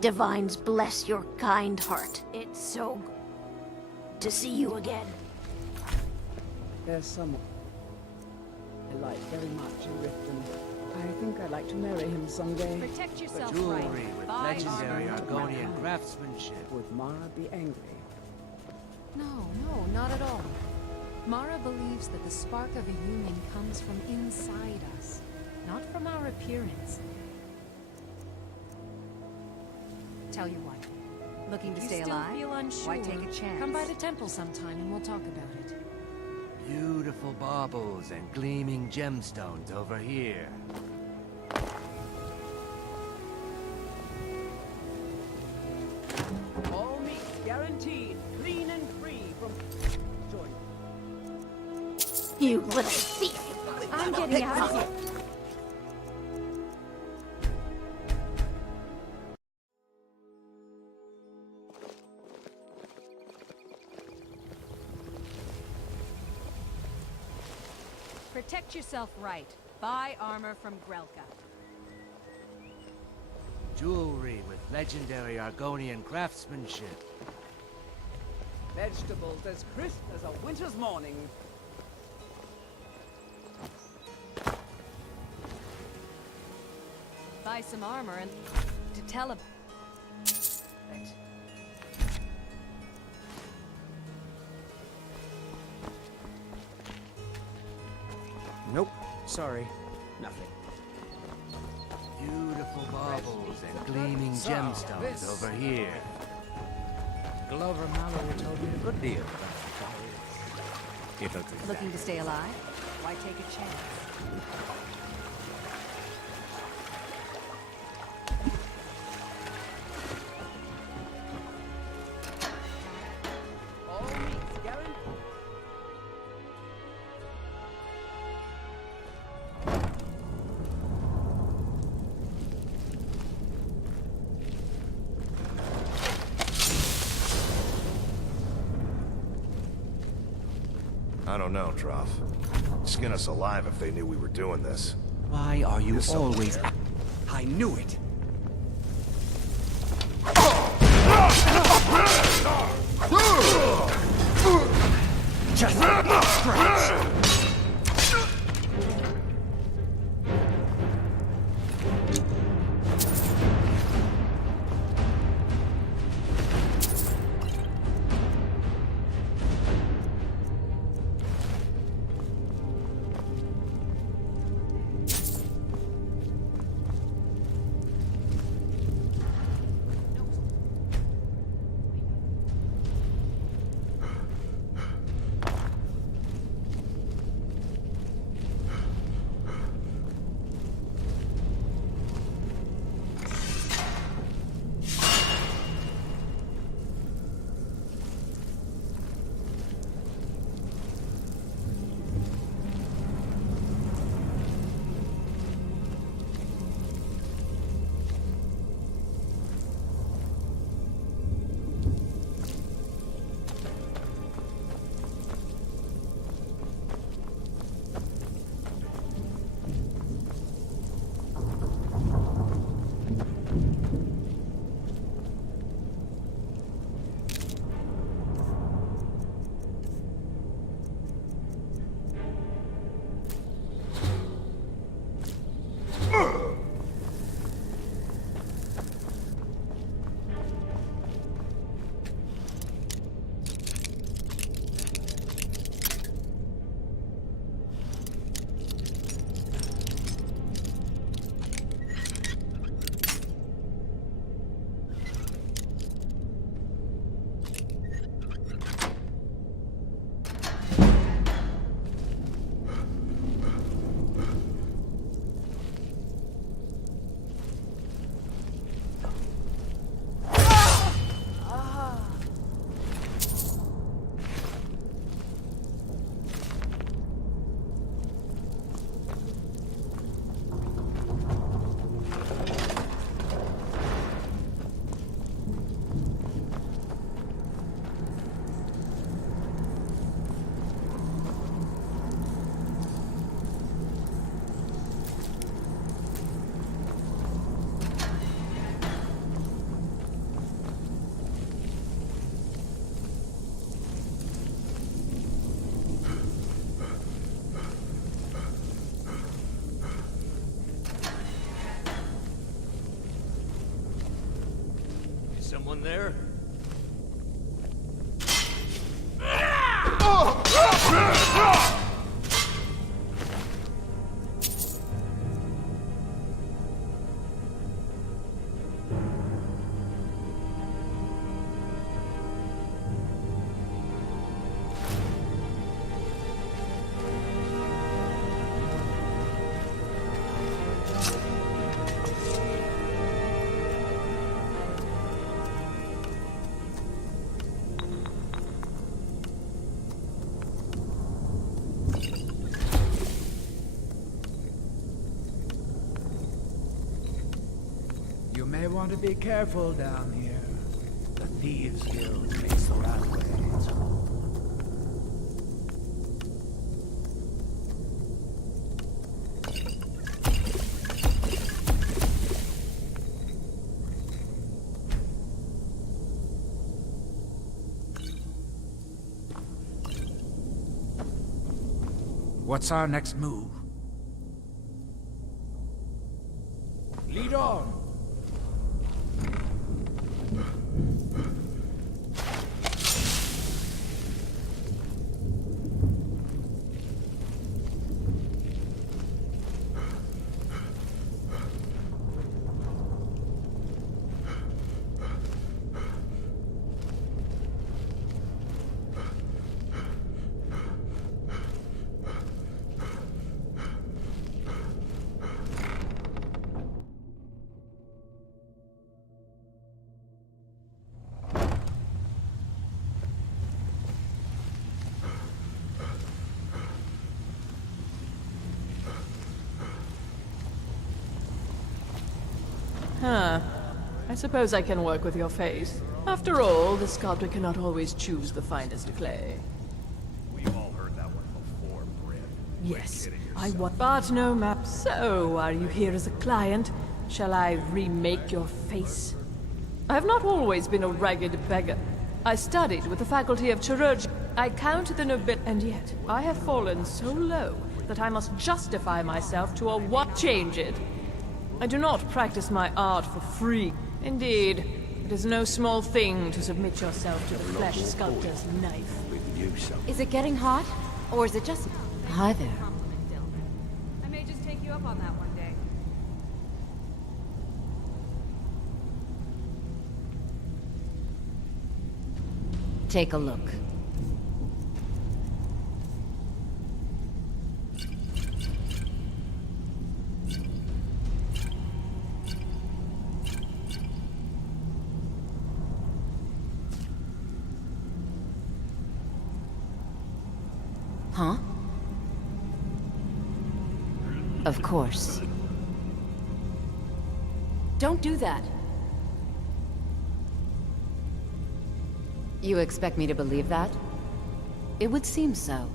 Divines bless your kind heart. It's so good to see you again. There's someone I like very much in Riften. I think I'd like to marry him someday. Protect yourself, Jewelry right? with legendary Argonian craftsmanship. Would Mara be angry? No, not at all. Mara believes that the spark of a union comes from inside us, not from our appearance. Tell you what. Looking to stay alive? Feel unsure, Why take a chance? Come by the temple sometime and we'll talk about it. Beautiful baubles and gleaming gemstones over here. All meat guaranteed, clean and free from... Join. You little thief! I'm getting out of here. Protect yourself right. Buy armor from Grelka. Jewelry with legendary Argonian craftsmanship. Vegetables as crisp as a winter's morning. Buy some armor and to tell about. Nope. Sorry. Nothing. Beautiful baubles and gleaming gemstones over here. Glover Mallory told me a good deal about the Far East. It'll be Looking to stay alive? Why take a chance? All meats guaranteed. I don't know, Trough. Skin us alive if they knew we were doing this. Why are you There's something always... there. I knew it! Just scratch! Someone there? You may want to be careful down here. The Thieves Guild takes the rat ways. What's our next move? Lead on! Huh. I suppose I can work with your face. After all, the sculptor cannot always choose the finest clay. We've all heard that one before, Bryn. Yes, I want... But no map. So, are you here as a client? Shall I remake your face? I have not always been a ragged beggar. I studied with the faculty of chirurgery. I counted the nobility, and yet I have fallen so low that I must justify myself to a what change it. I do not practice my art for free. Indeed, it is no small thing to submit yourself to the flesh sculptor's knife. Is it getting hot? Or is it just... Hi there. I may just take you up on that one day. Take a look. Huh? Of course. Don't do that. You expect me to believe that? It would seem so.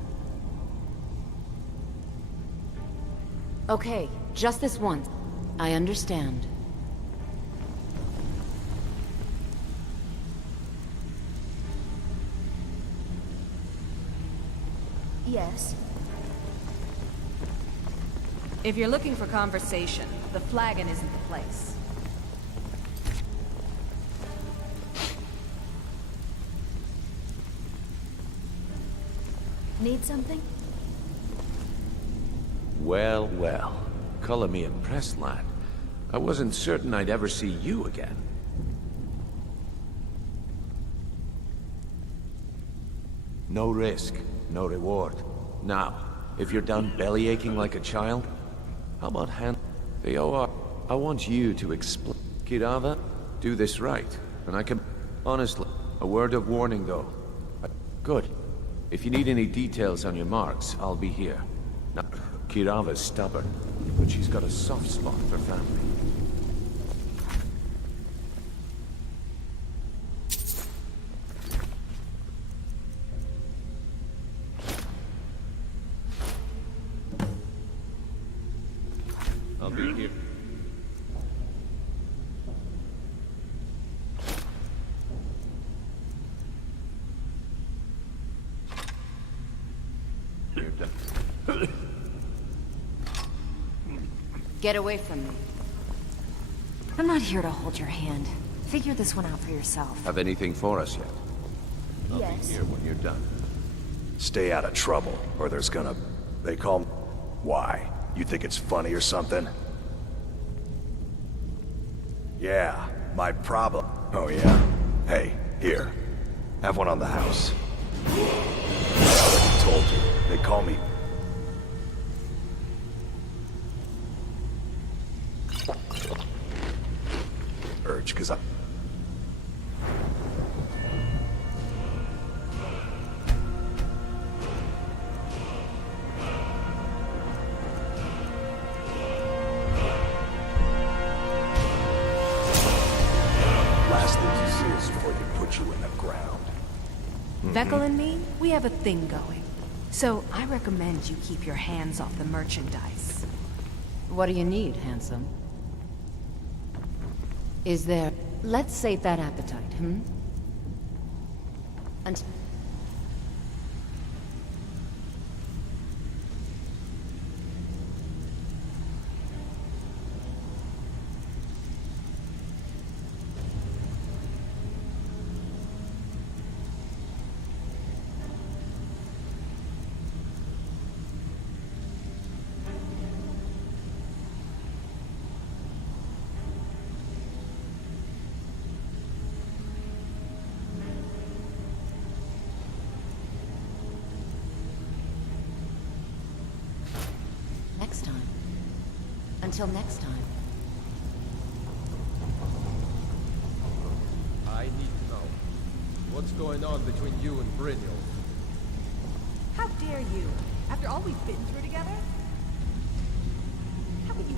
Okay, just this once. I understand. Yes. If you're looking for conversation, the flagon isn't the place. Need something? Well, well. Color me impressed, lad. I wasn't certain I'd ever see you again. No risk, no reward. Now, if you're done belly-aching like a child, how about the OR? I want you to explain. Kirava, do this right, and I can... Honestly, a word of warning, though. Good. If you need any details on your marks, I'll be here. Now, Kirava's stubborn, but she's got a soft spot for family. I'll be here. You're done. Get away from me. I'm not here to hold your hand. Figure this one out for yourself. Have anything for us yet? I'll Yes. be here when you're done. Stay out of trouble, or there's gonna... They call... Why? You think it's funny or something? Yeah, my problem. Oh yeah? Hey, here. Have one on the house. I already told you. They call me... Urge, 'cause I... Last thing you see is before they put you in the ground. Vekel and me, we have a thing going. So I recommend you keep your hands off the merchandise. What do you need, handsome? Is there... Let's sate that appetite, hmm? And... Next time. Until next time. I need to know. What's going on between you and Brynjolf? How dare you? After all we've been through together? How can you...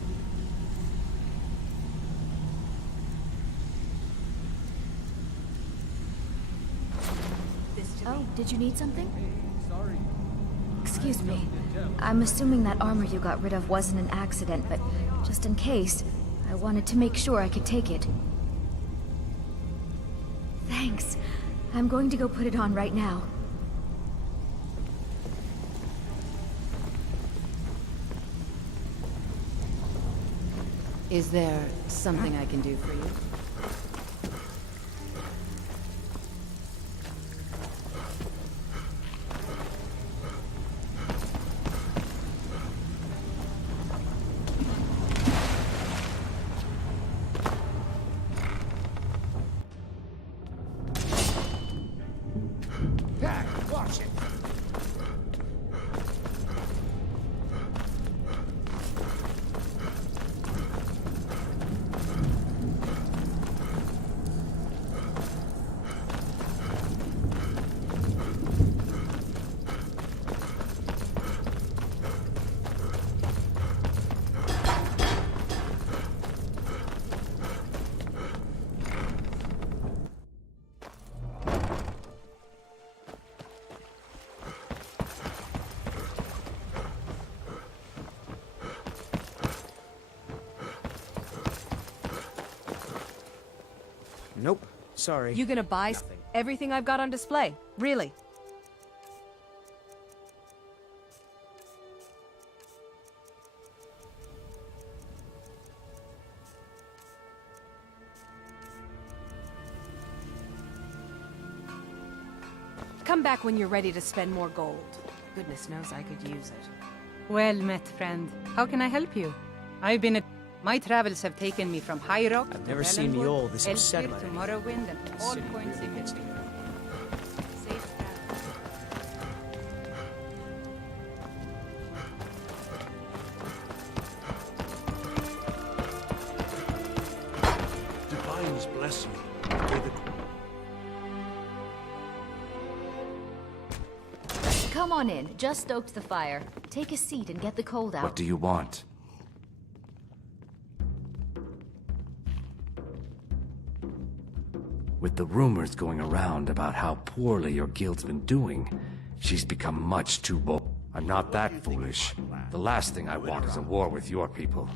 Oh, did you need something? Sorry. Excuse me. I'm assuming that armor you got rid of wasn't an accident, but just in case, I wanted to make sure I could take it. Thanks. I'm going to go put it on right now. Is there something I can do for you? Watch it. Nope. Sorry. You gonna buy everything I've got on display? Really? Come back when you're ready to spend more gold. Goodness knows I could use it. Well met, friend. How can I help you? I've been... My travels have taken me from High Rock I've never seen Mule this upset to about it. Morrowind and all City points really in gets between. me. Safe Divines bless you. Come on in. Just stoked the fire. Take a seat and get the cold out. What do you want? With the rumors going around about how poorly your guild's been doing, she's become much too bold. I'm not that foolish. The last thing I want is a war with your people.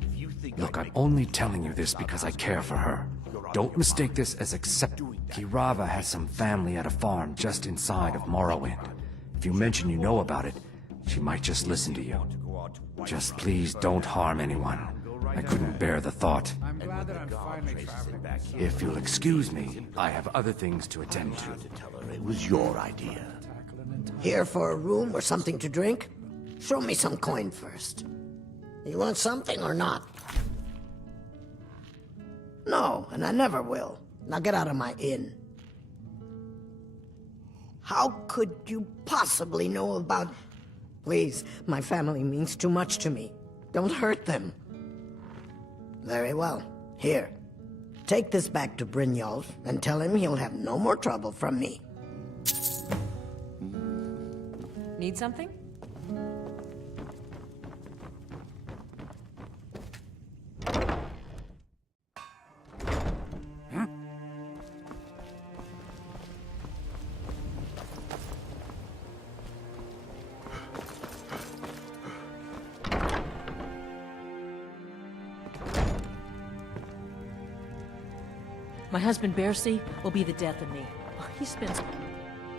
Look, I'm only telling you this because I care for her. Don't mistake this as accept. Kirava has some family at a farm just inside of Morrowind. If you mention you know about it, she might just listen to you. Just please don't harm anyone. I couldn't bear the thought. I'm glad that I'm finally traveling back here. If you'll excuse me, I have other things to attend to. Tell her it was your idea. Here for a room or something to drink? Show me some coin first. You want something or not? No, and I never will. Now get out of my inn. How could you possibly know about... Please, my family means too much to me. Don't hurt them. Very well. Here. Take this back to Brynjolf and tell him he'll have no more trouble from me. Need something? My husband Bercy will be the death of me. He spends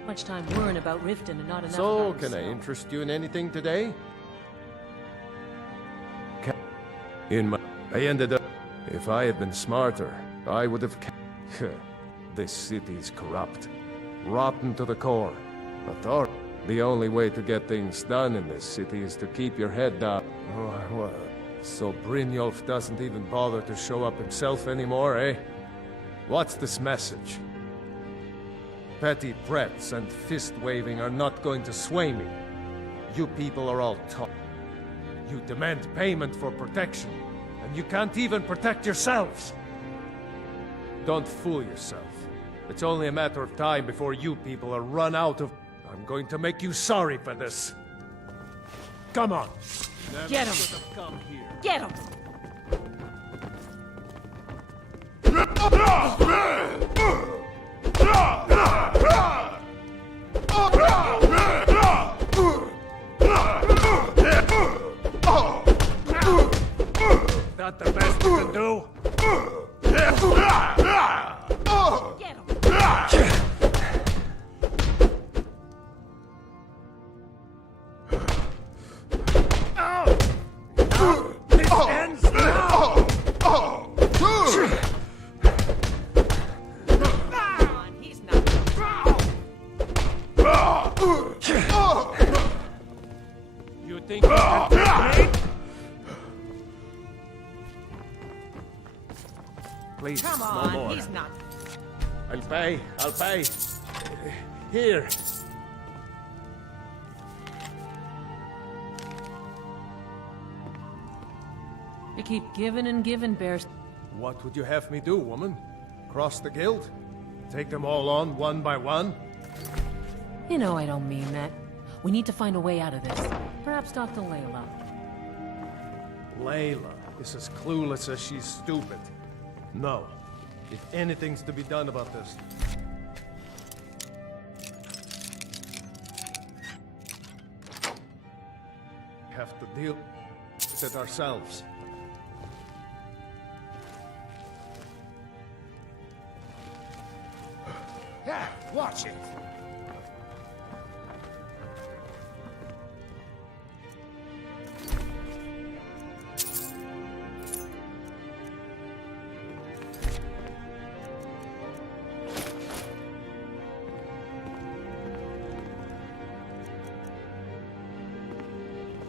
much time worrying about Riften and not enough So, about can I himself. interest you in anything today? I ended up... If I had been smarter, I would have... This city is corrupt. Rotten to the core. Authority. The only way to get things done in this city is to keep your head down. Oh, well. So Brynjolf doesn't even bother to show up himself anymore, eh? What's this message? Petty threats and fist-waving are not going to sway me. You people are all tough. You demand payment for protection, and you can't even protect yourselves. Don't fool yourself. It's only a matter of time before you people are run out of... I'm going to make you sorry for this. Come on. Get him! Come here. Get him! That the best you can do? This ends now! You think you can take me? Please, Come no on, more. he's not. I'll pay. I'll pay. Here. You keep giving and giving, Bears. What would you have me do, woman? Cross the guild? Take them all on, one by one? You know I don't mean that. We need to find a way out of this. Perhaps talk to Layla. Layla is as clueless as she's stupid. No. If anything's to be done about this... have to deal with it ourselves. Yeah, watch it.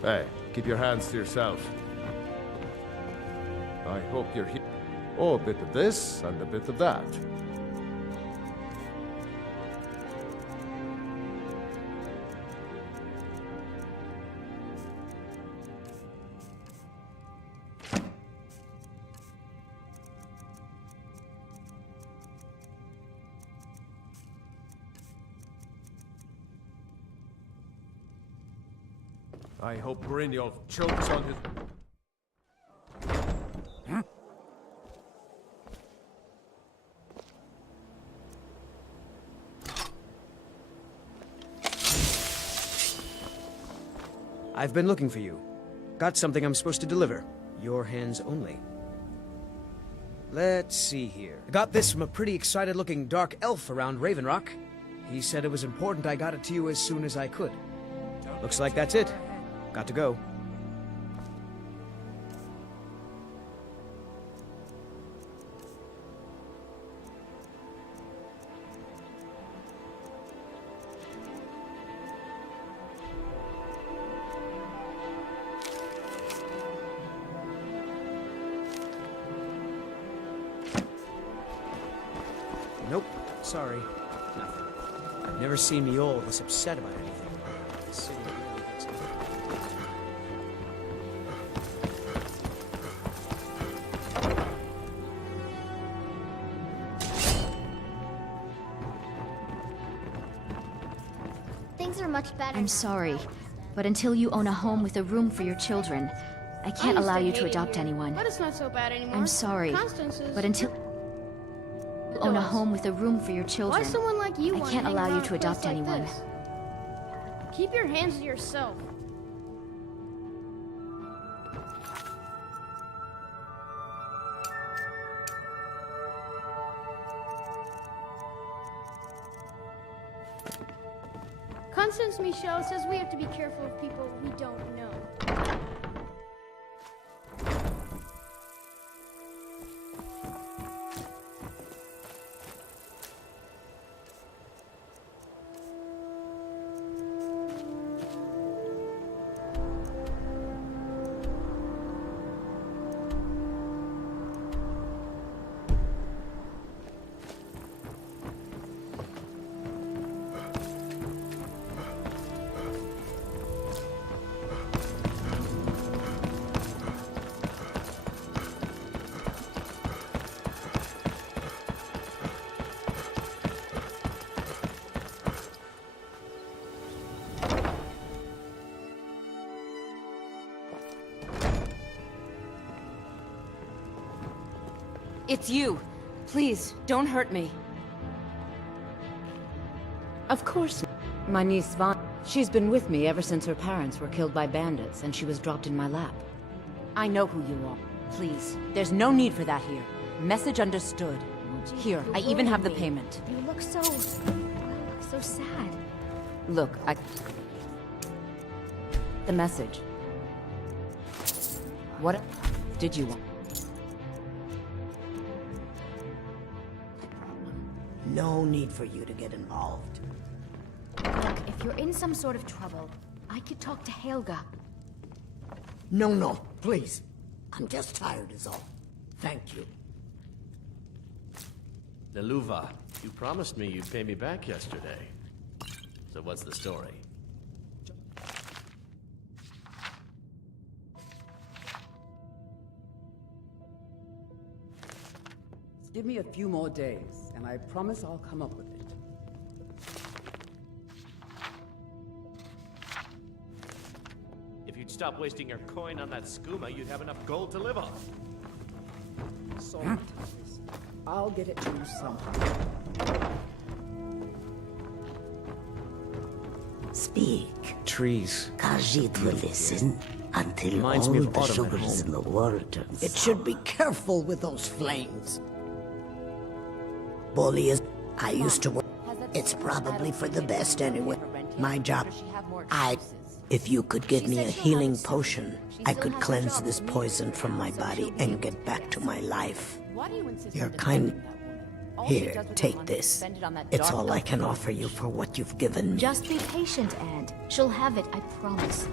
Hey, keep your hands to yourself. I hope you're here. Oh, a bit of this and a bit of that. I hope Brynjolf chokes on his... I've been looking for you. Got something I'm supposed to deliver. Your hands only. Let's see here. I got this from a pretty excited-looking dark elf around Raven Rock. He said it was important I got it to you as soon as I could. Looks like that's it. Got to go. Sorry. Nothing. I've never seen Mjol this upset about anything. The city really gets it. Things are much better. I'm sorry, but until you own a home with a room for your children, I can't allow you to adopt anyone. But it's not so bad anymore. I'm sorry, Constance is... but until you own a home with a room for your children, Why someone like you I wanna can't hang allow you around to a place adopt like anyone. this? Keep your hands to yourself. Constance Michel says we have to be careful of people we don't know. It's you. Please, don't hurt me. Of course. My niece Vaughn. She's been with me ever since her parents were killed by bandits and she was dropped in my lap. I know who you are. Please, there's no need for that here. Message understood. Here, I even have the payment. You look so sad. Look, the message. What did you want? No need for you to get involved. Look, if you're in some sort of trouble, I could talk to Helga. No, please. I'm just tired is all. Thank you. Naluva, you promised me you'd pay me back yesterday. So what's the story? Give me a few more days, and I promise I'll come up with it. If you'd stop wasting your coin on that skooma, you'd have enough gold to live off. Sorry, Thomas. I'll get it to you somehow. Speak. Trees. Khajiit will listen until Reminds all me of the autumn at sugars home. in the water turn It should be careful with those flames. Bully is... I used to work... It's probably for the best anyway. My job... If you could give me a healing potion, I could cleanse this poison from my body and get back to my life. You're kind... Here, take this. It's all I can offer you for what you've given me. Just be patient, Aunt. She'll have it, I promise.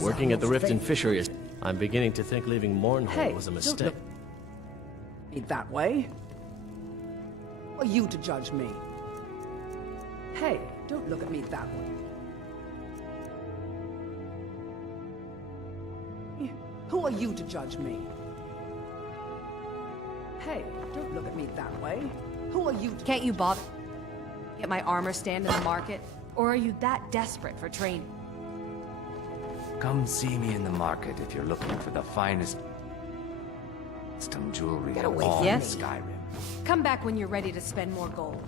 Working at the Rift and Fishery is... I'm beginning to think leaving Mournhold Hey, was a don't mistake. look at me that way. Who are you to judge me? Hey, don't look at me that way. Who are you to judge me? Hey, don't look at me that way. Who are you to... Can't you bother get my armor stand in the market? Or are you that desperate for training? Come see me in the market if you're looking for the finest custom jewelry in away all from of me. Skyrim. Come back when you're ready to spend more gold.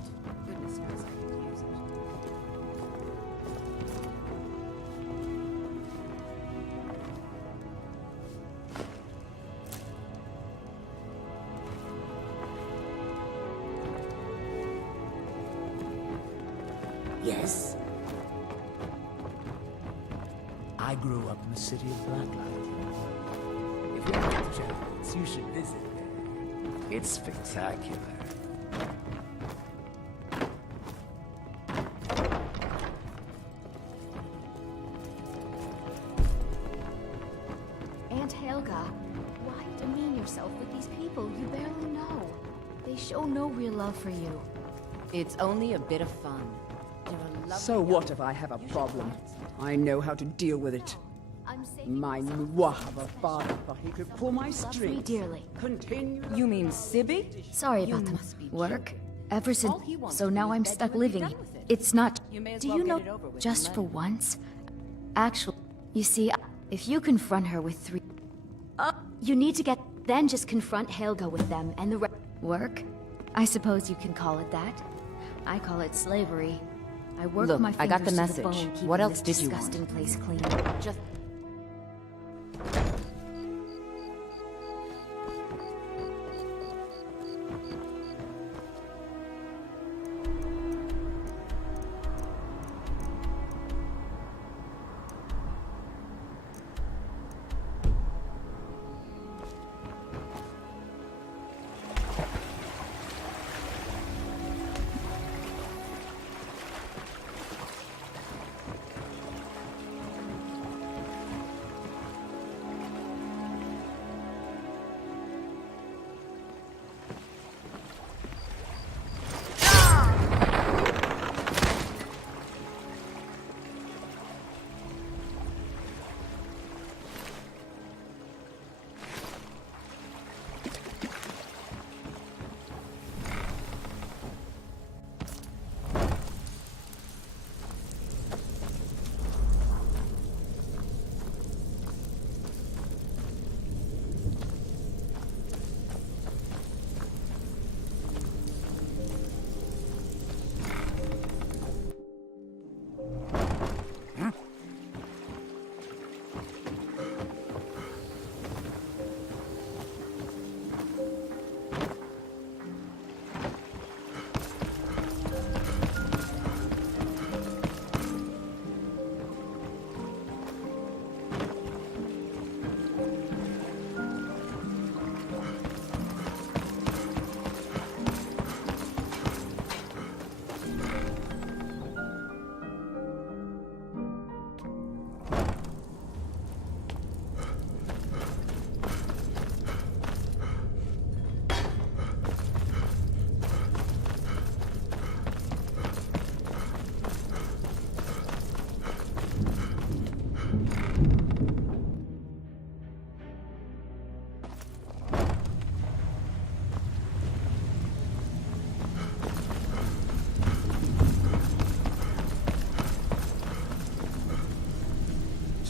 Goodness knows I could use it. Yes? I grew up in the city of Blacklight. If you ever get the chance, you should visit there. It's spectacular. Aunt Helga, why demean yourself with these people you barely know? They show no real love for you. It's only a bit of fun. So what if I have a problem? I know how to deal with it. My Nwah of a father thought he could pull my strings. Dearly. Continue. You mean Sibby? Sorry about the work. Ever since, so now I'm stuck living here. It's not. Do you know? Just for once, actually, you see, if you confront her with 3, you need to get. Then just confront Helga with them and the work. I suppose you can call it that. I call it slavery. I work Look, my I fingers got the to message. the bone keeping What else this did you want? disgusting place clean. Just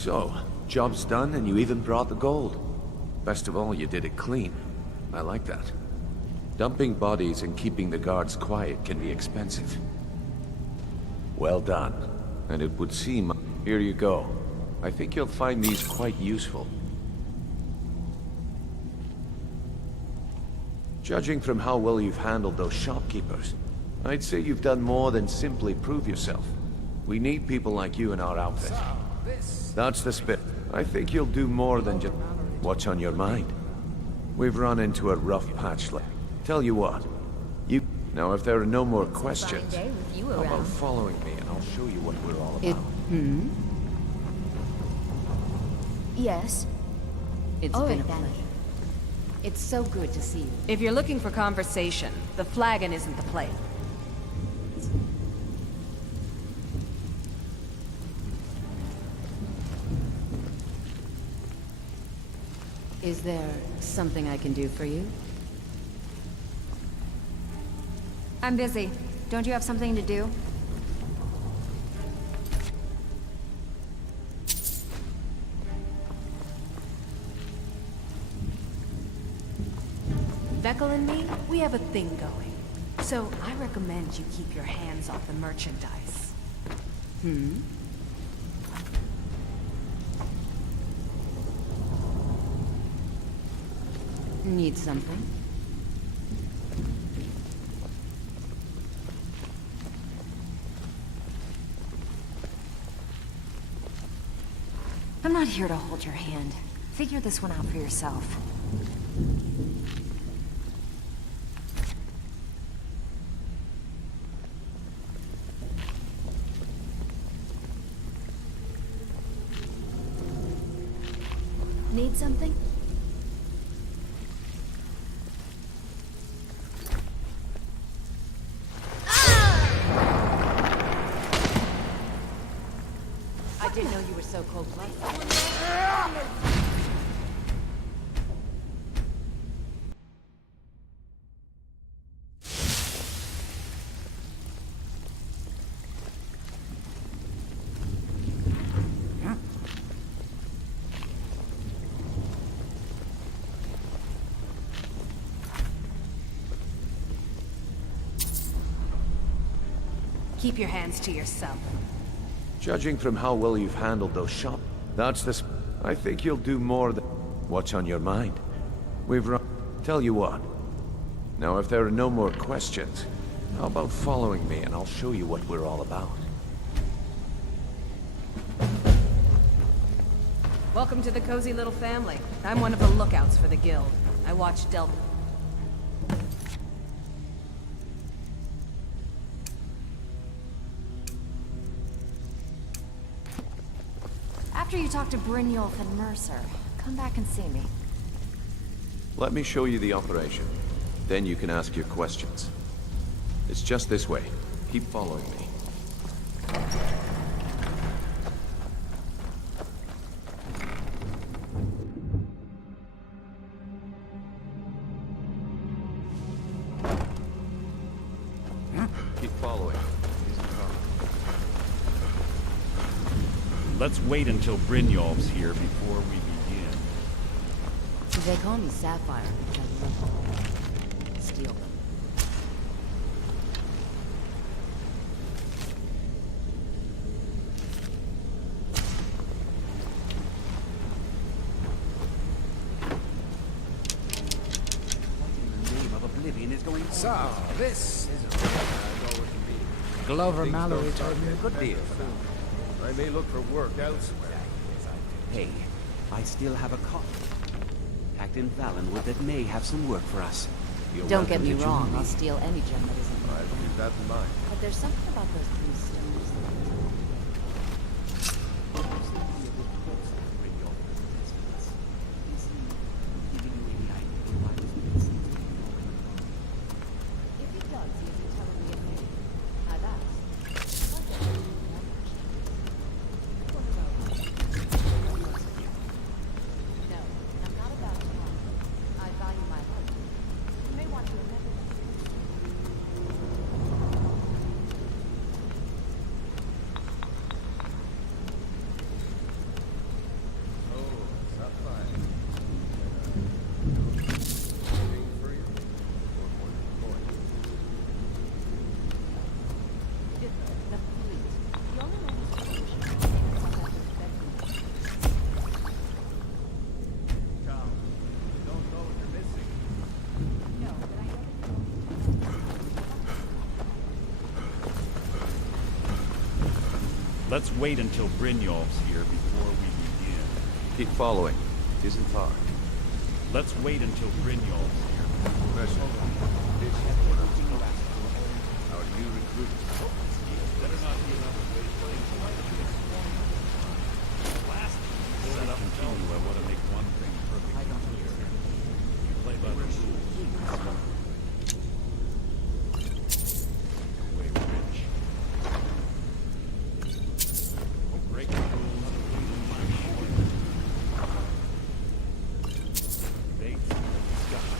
So, job's done and you even brought the gold. Best of all, you did it clean. I like that. Dumping bodies and keeping the guards quiet can be expensive. Well done. And it would seem... Here you go. I think you'll find these quite useful. Judging from how well you've handled those shopkeepers, I'd say you've done more than simply prove yourself. We need people like you in our outfit. That's the spirit. I think you'll do more than just... What's on your mind? We've run into a rough patch lately. Tell you what, you... Now, if there are no more questions, how about following me and I'll show you what we're all about? Yes. It's All been right, a then. pleasure. It's so good to see you. If you're looking for conversation, the flagon isn't the place. Is there something I can do for you? I'm busy. Don't you have something to do? Vekel and me, we have a thing going. So I recommend you keep your hands off the merchandise. Need something? I'm not here to hold your hand. Figure this one out for yourself. Need something? didn't know you were so cold-blooded. Keep your hands to yourself. Judging from how well you've handled those shop, I think you'll do more than what's on your mind. We've run. Tell you what. Now, if there are no more questions, how about following me and I'll show you what we're all about. Welcome to the cozy little family. I'm one of the lookouts for the guild. I watch Del. After you talk to Brynjolf and Mercer, come back and see me. Let me show you the operation. Then you can ask your questions. It's just this way. Keep following me. Keep following. Let's wait until Brynjolf's here before we begin. They call me Sapphire because I love steal them. What in the name of oblivion is going on? So, this is a Glover Mallory told me a good deal for that. I may look for work elsewhere. Hey, I still have a copy. Captain Valenwood that may have some work for us. Don't get me wrong, I'll steal any gem that isn't mine. I'll keep that in mind. But there's something about those blue stones If he does, he isn't telling me a thing. I've asked. No, I'm not about to lie. I value my life. You may want to remember that. Let's wait until Brynjolf's here before we begin. Keep following. It isn't far. Let's wait until Brynjolf's here. How do you recruit? Better not be enough to waste time. Last before we continue, I want to make one thing perfectly clear. You play by the rules. Way rich. Don't break the rules. Debate, discussion.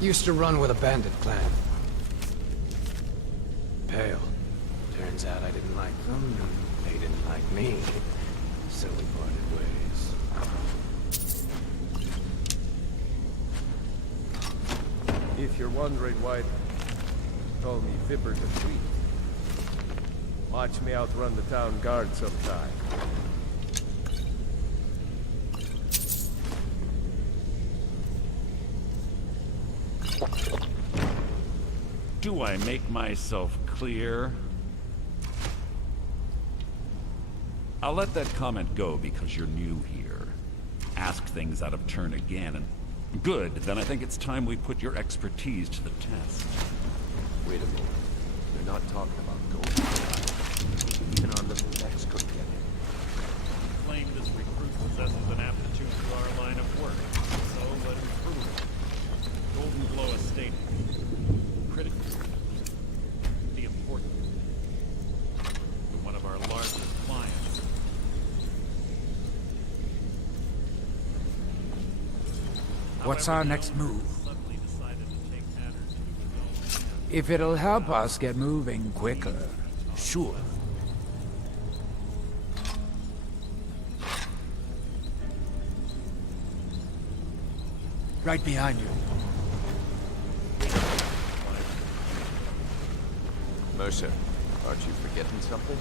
Used to run with a bandit clan. Pale. Turns out I didn't like them, and they didn't like me. So we parted ways. If you're wondering why they call me Vipper the Fleet, watch me outrun the town guard sometime. Do I make myself clear? I'll let that comment go because you're new here. Ask things out of turn again, and good, then I think it's time we put your expertise to the test. Wait a moment. They're not talking about gold. Even our little Vex couldn't get in. Claim this recruit possesses an aptitude to our line of work, so let him prove it. Golden Glow Estate. Critical. The important. To one of our largest clients. What's our next move? If it'll help us get moving quicker, sure. Right behind you. Mercer, aren't you forgetting something?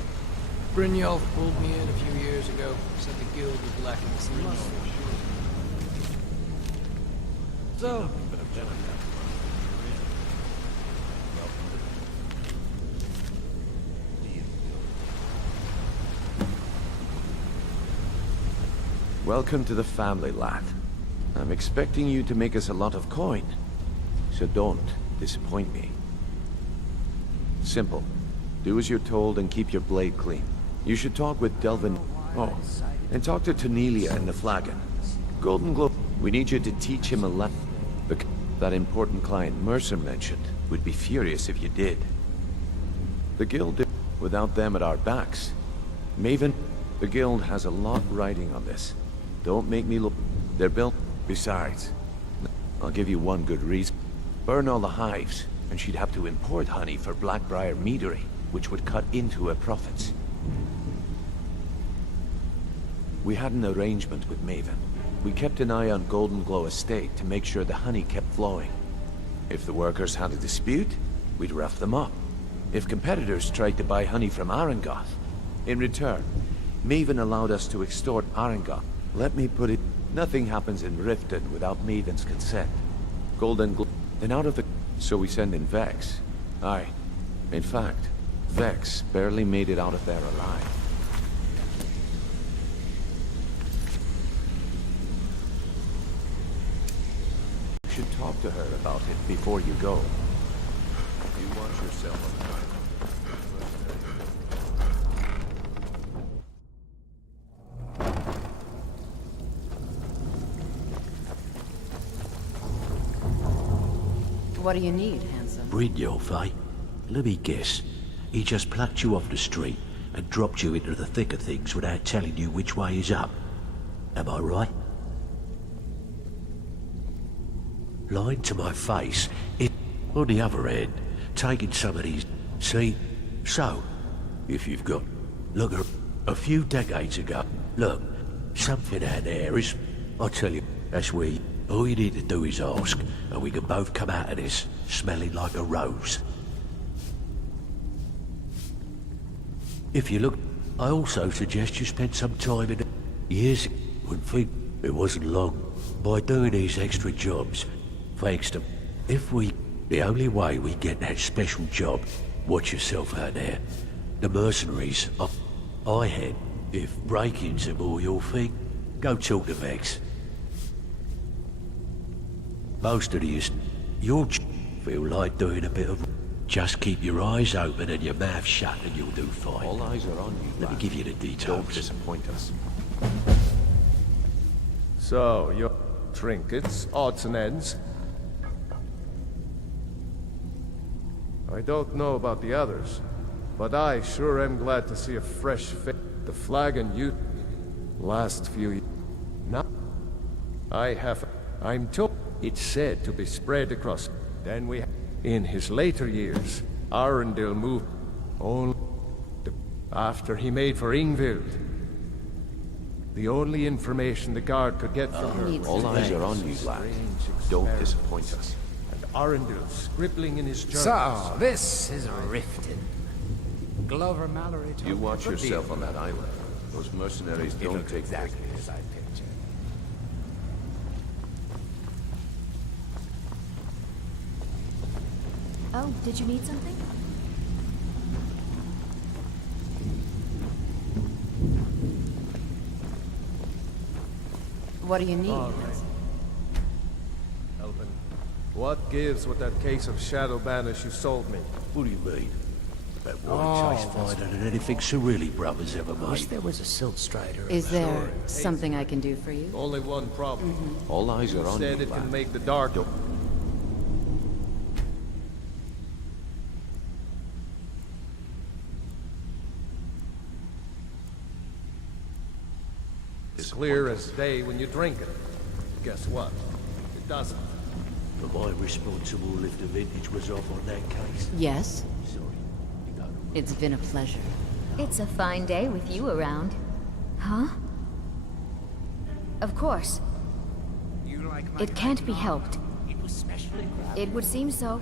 Brynjolf pulled me in a few years ago. Said the guild was lacking some muscle. So, Welcome to the family, lad. I'm expecting you to make us a lot of coin, so don't disappoint me. Simple. Do as you're told and keep your blade clean. You should talk with Delvin. Oh, and talk to Cornelia and the Flagon. Golden Glow. We need you to teach him a lesson. That important client Mercer mentioned would be furious if you did. The guild did without them at our backs. Maven, the guild has a lot riding on this. Don't make me look. They're built. Besides, I'll give you one good reason. Burn all the hives, and she'd have to import honey for Blackbriar meadery, which would cut into her profits. We had an arrangement with Maven. We kept an eye on Golden Glow Estate to make sure the honey kept flowing. If the workers had a dispute, we'd rough them up. If competitors tried to buy honey from Arangoth, in return, Maven allowed us to extort Arangoth. Let me put it, nothing happens in Riften without Maven's consent. Golden Glow, and out of the... So we send in Vex. Aye. In fact, Vex barely made it out of there alive. You should talk to her about it before you go. You watch yourself on the island. What do you need, handsome? Brynjolf, eh? Let me guess. He just plucked you off the street and dropped you into the thick of things without telling you which way is up. Am I right? Lying to my face, on the other hand, taking some of these... See? So, if you've got... Look, a few decades ago, look, something out there is... I tell you, that's where all you need to do is ask, and we can both come out of this smelling like a rose. If you look, I also suggest you spend some time in... Years, wouldn't think it wasn't long. By doing these extra jobs, thanks to... The only way we get that special job, watch yourself out there. The mercenaries, I had. If break-ins are more your thing, go talk to Vex. Most of these, you'll feel like doing a bit of... Just keep your eyes open and your mouth shut and you'll do fine. All eyes are on you, Let me give you the details. Don't disappoint us. So, your trinkets, odds and ends. I don't know about the others, but I sure am glad to see a fresh face. The Flagon you... Last few years... Now, I'm told it's said to be spread across. Then we... In his later years, Arundel moved only after he made for Ingvild. The only information the guard could get from her was... All eyes are on you, lad. Don't disappoint us. And Arundel scribbling in his journal. So, this is Riften. Glover Mallory told You me watch to yourself deal. on that island. Those mercenaries It don't looks take exactly prisoners. as I pictured. Oh, did you need something? What do you need? All right. Elvin, what gives with that case of shadow banish you sold me? What do you mean? That water tastes finer than anything Cirilli brothers ever I wish made. there was a silt strider. Is there something I can do for you? Only one problem. All eyes are on you, Said it can lad. make the dark. It's clear as day when you drink it. Guess what? It doesn't. Am I responsible if the vintage was off on that case? Yes. Sorry. It's been a pleasure. It's a fine day with you around. Huh? Of course. It can't be helped. It would seem so.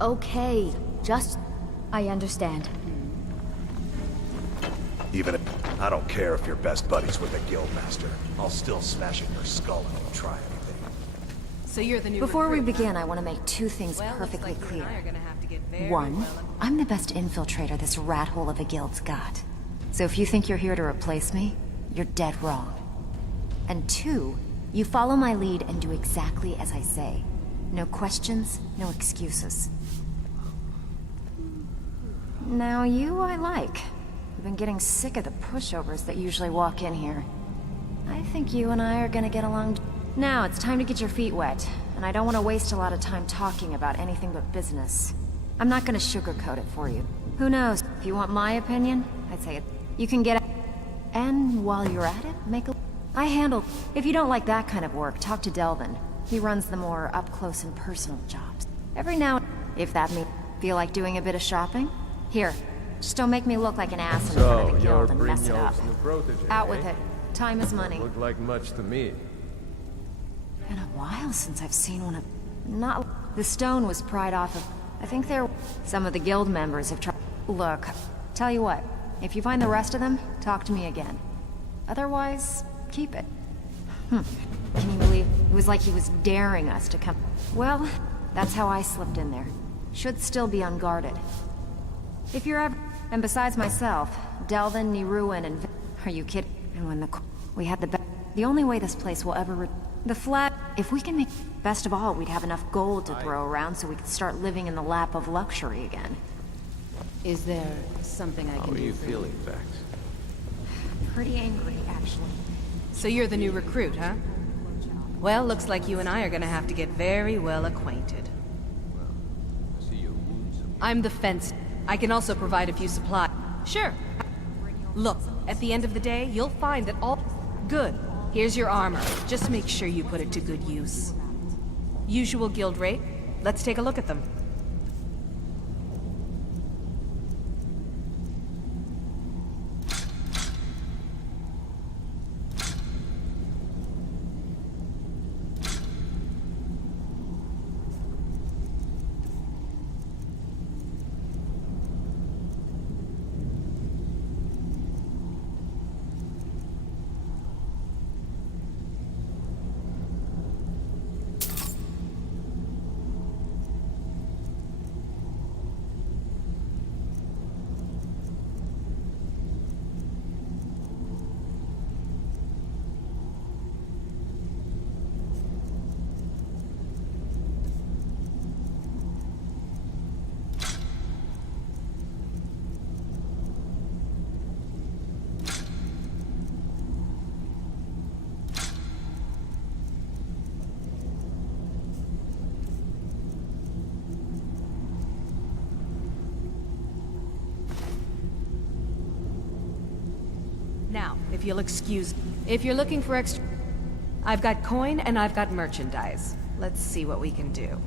Okay, just... I understand. Even if I don't care if you're best buddies with the Guildmaster, I'll still smash in your skull if you try anything. So you're the new Before we recruit, begin, I want to make two things Well, looks perfectly like you and clear. I are gonna have to get very One, well I'm the best infiltrator this rat hole of a guild's got. So if you think you're here to replace me, you're dead wrong. And two, you follow my lead and do exactly as I say. No questions, no excuses. Now you I like. I've been getting sick of the pushovers that usually walk in here. I think you and I are gonna get along. Now it's time to get your feet wet, and I don't want to waste a lot of time talking about anything but business. I'm not gonna sugarcoat it for you. Who knows? If you want my opinion, I'd say it. You can get it. And while you're at it, make a... I handle... If you don't like that kind of work, talk to Delvin. He runs the more up-close and personal jobs. Every now and... If that means... Feel like doing a bit of shopping? Here. Just don't make me look like an ass in front of the guild and mess it up. Out with it. Time is money. Look like much to me. Been a while since I've seen one of... Not... The stone was pried off of... I think there... Some of the guild members have tried... Look, tell you what. If you find the rest of them, talk to me again. Otherwise, keep it. Can you believe... It was like he was daring us to come... Well, that's how I slipped in there. Should still be unguarded. If you're ever... And besides myself, Delvin, Niruin, and... Are you kidding? And when the... We had the... The only way this place will ever... The flat... If we can make... Best of all, we'd have enough gold to throw around so we could start living in the lap of luxury again. Is there something I How can are do you for feeling, Vex? Pretty angry, actually. So you're the new recruit, huh? Well, looks like you and I are gonna have to get very well acquainted. I'm the fence. I can also provide a few supplies. Sure. Look, at the end of the day, you'll find that all... Good. Here's your armor. Just make sure you put it to good use. Usual guild rate. Let's take a look at them. Now, if you'll excuse... If you're looking for extra... I've got coin and I've got merchandise. Let's see what we can do.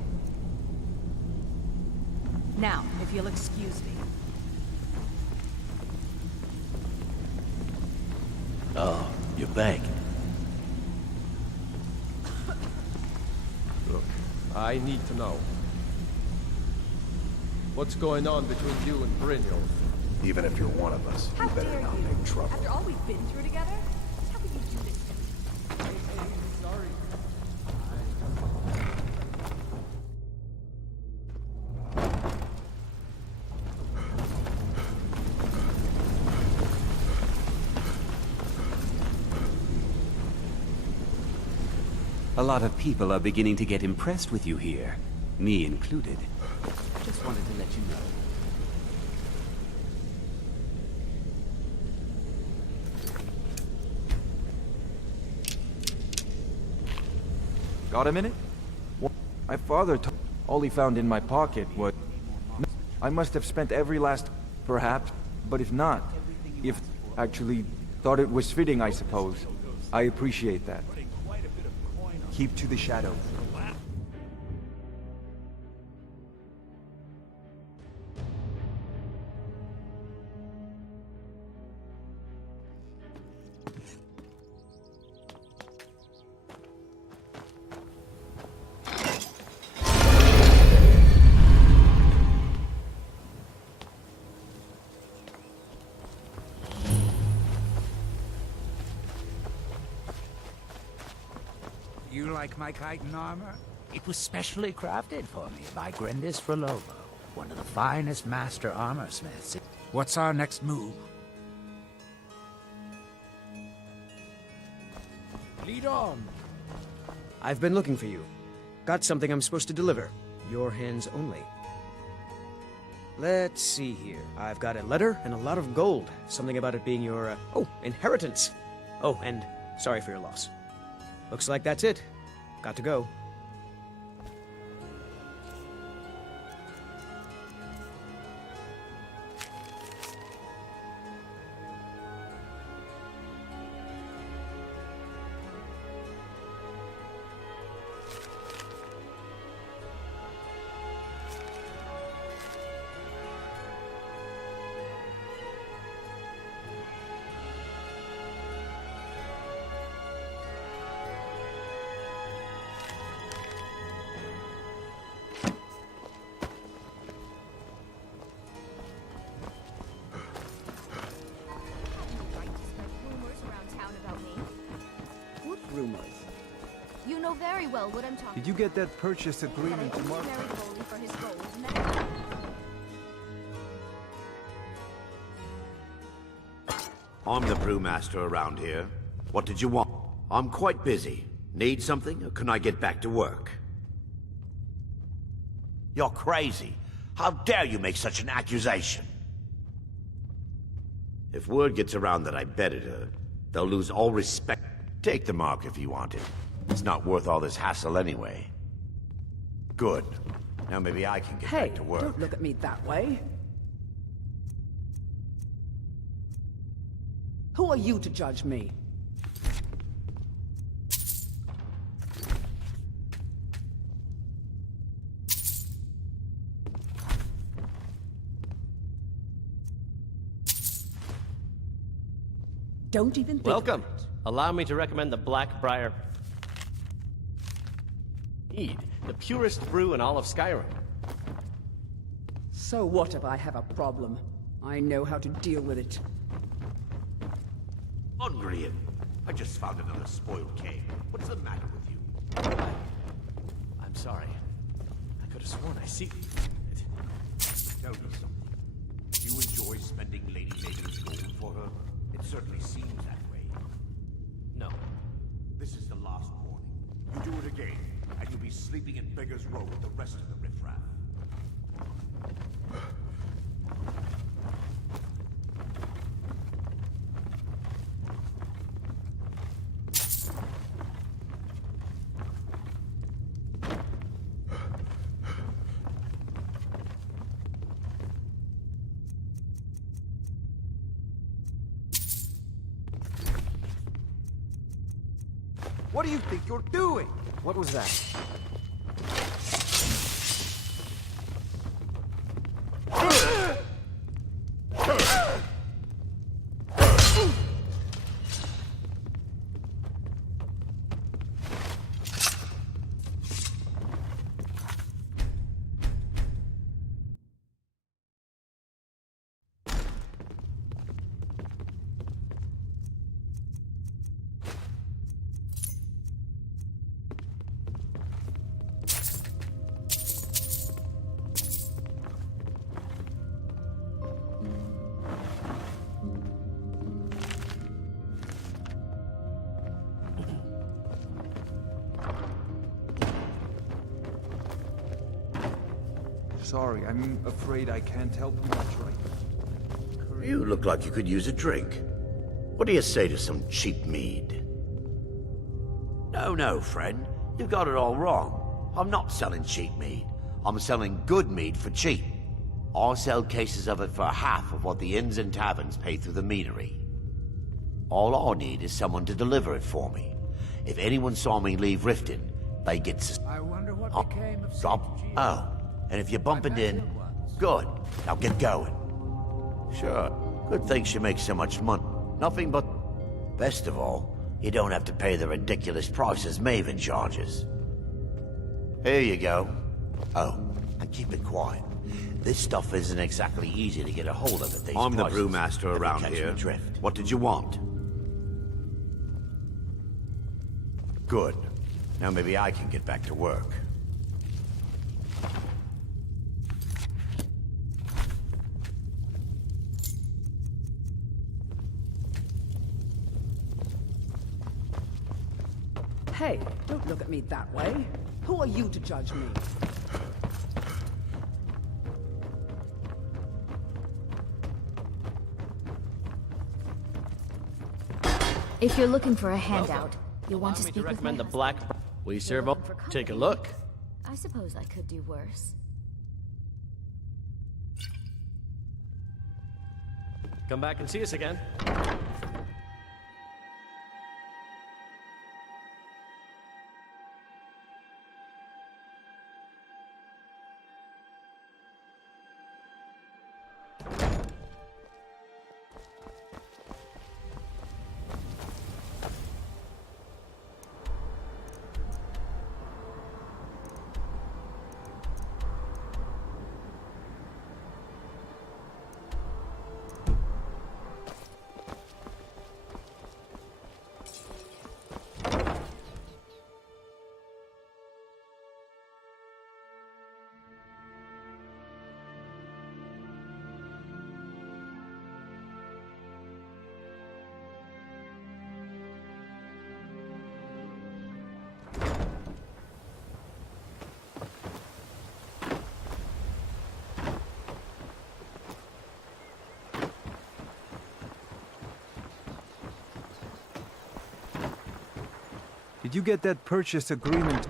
Now, if you'll excuse me. Oh, you're back. Look, I need to know. What's going on between you and Brynjolf? Even if you're one of us, you better not make trouble. After all we've been through together? How can you do this to me? Sorry. A lot of people are beginning to get impressed with you here, me included. Just wanted to let you know. Got a minute? My father told all he found in my pocket was... I must have spent every last... perhaps, but if not, if actually thought it was fitting, I suppose. I appreciate that. Keep to the shadows. You like my chitin armor? It was specially crafted for me by Grindis Frolovo, one of the finest master armor smiths. What's our next move? Lead on! I've been looking for you. Got something I'm supposed to deliver. Your hands only. Let's see here. I've got a letter and a lot of gold. Something about it being your, inheritance. Oh, and sorry for your loss. Looks like that's it. Got to go. Rumors. You know very well what I'm talking Did you get that purchase agreement tomorrow? for his gold, and then... I'm the brewmaster around here. What did you want? I'm quite busy. Need something, or can I get back to work? You're crazy. How dare you make such an accusation? If word gets around that I betted her, they'll lose all respect. Take the mark if you want it. It's not worth all this hassle anyway. Good. Now maybe I can get back to work. Don't look at me that way. Who are you to judge me? Don't even think. Welcome. Allow me to recommend the Blackbriar Mead, the purest brew in all of Skyrim. So what if I have a problem? I know how to deal with it. Ungrian, I just found another spoiled cave. What's the matter with you? I'm sorry. I could have sworn I see it. Tell me something. Do you enjoy spending Lady Maiden's gold for her? It certainly seems that way. No. This is the last warning. You do it again, and you'll be sleeping in Beggar's Row with the rest of the riffraff. What do you think you're doing? What was that? Sorry, I'm afraid I can't help you much right. You look like you could use a drink. What do you say to some cheap mead? No, friend. You got it all wrong. I'm not selling cheap mead. I'm selling good mead for cheap. I'll sell cases of it for half of what the inns and taverns pay through the meadery. All I need is someone to deliver it for me. If anyone saw me leave Riften, they get I wonder what became of drop. Oh, and if you bump it in, good. Now get going. Sure. Good thing she makes so much money. Nothing but... Best of all, you don't have to pay the ridiculous prices Maven charges. Here you go. Oh, and keep it quiet. This stuff isn't exactly easy to get a hold of at these I'm the prices. brewmaster around here. Drift. What did you want? Good. Now maybe I can get back to work. Hey, don't look at me that way. Who are you to judge me? If you're looking for a handout, you'll want to speak with recommend my the black. We serve up. Take a look. I suppose I could do worse. Come back and see us again. Did you get that purchase agreement?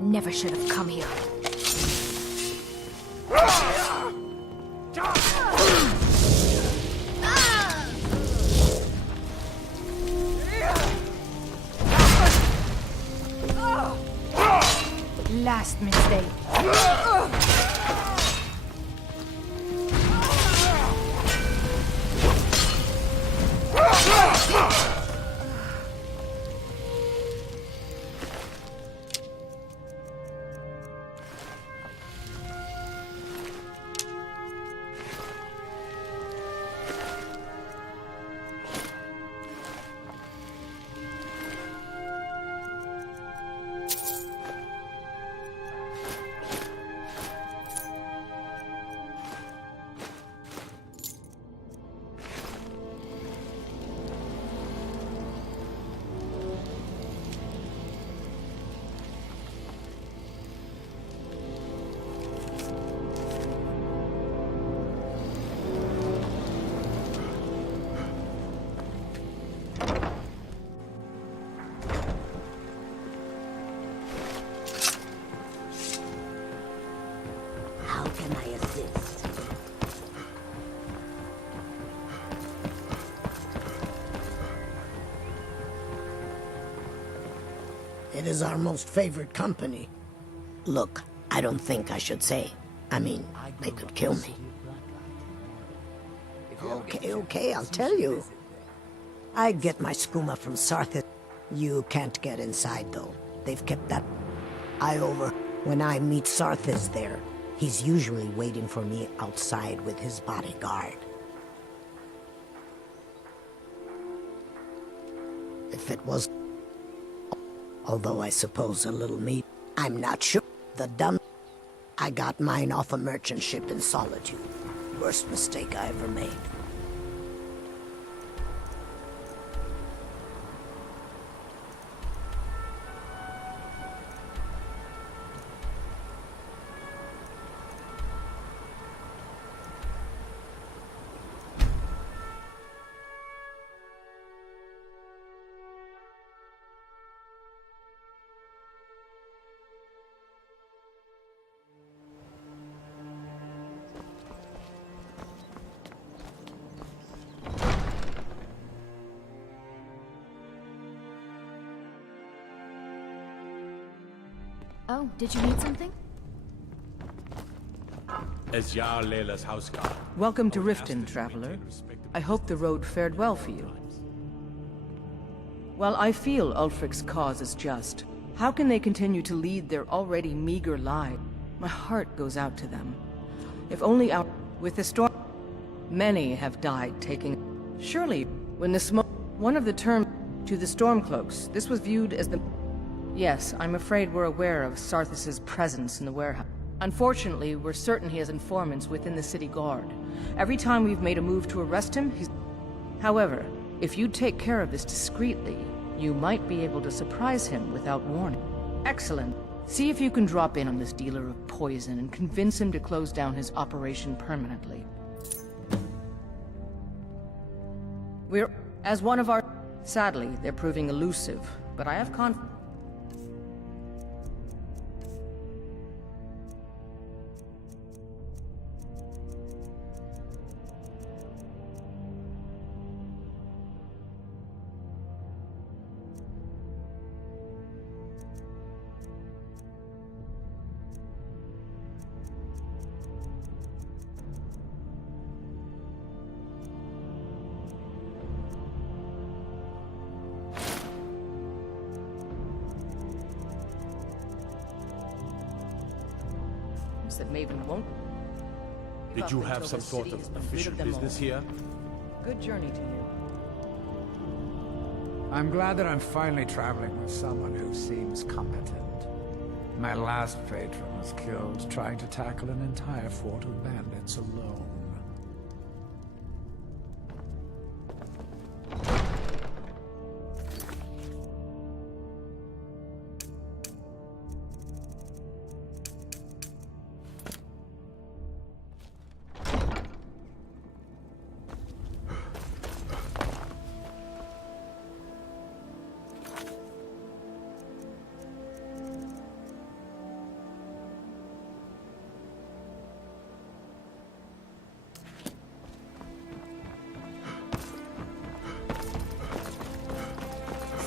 Never should have come here. Last mistake. It is our most favored company. Look, I don't think I should say. I mean, they could kill me. Okay, I'll tell you. I get my skooma from Sarthis. You can't get inside, though. They've kept that eye over. When I meet Sarthis there, he's usually waiting for me outside with his bodyguard. If it was... Although I suppose a little meat, I'm not sure. The dumb... I got mine off a merchant ship in Solitude. Worst mistake I ever made. Oh, did you need something? As Jarl Leila's houseguard. Welcome to Riften, traveler. I hope the road fared well for you. While I feel Ulfric's cause is just, how can they continue to lead their already meager lives? My heart goes out to them. If only our... With the storm... Many have died taking... Surely, when the smoke... One of the terms to the Stormcloaks, this was viewed as the... Yes, I'm afraid we're aware of Sarthis' presence in the warehouse. Unfortunately, we're certain he has informants within the city guard. Every time we've made a move to arrest him, he's... However, if you take care of this discreetly, you might be able to surprise him without warning. Excellent. See if you can drop in on this dealer of poison and convince him to close down his operation permanently. We're... As one of our... Sadly, they're proving elusive, but I have confidence. That Maven won't. Did you have some sort of official business here? Good journey to you. I'm glad that I'm finally traveling with someone who seems competent. My last patron was killed trying to tackle an entire fort of bandits alone.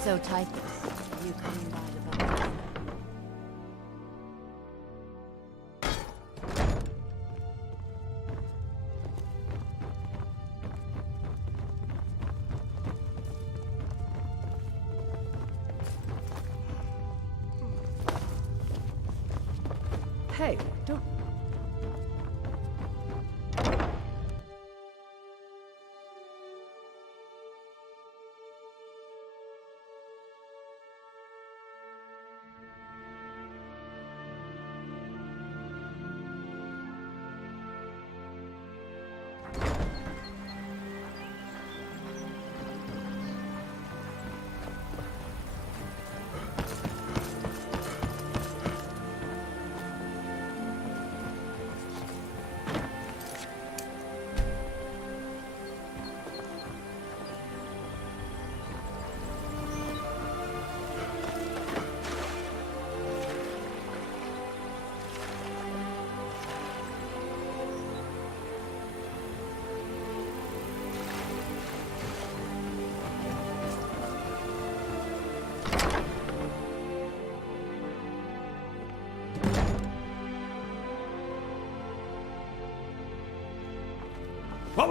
So, Typhus, you coming by the boat? Hey, don't...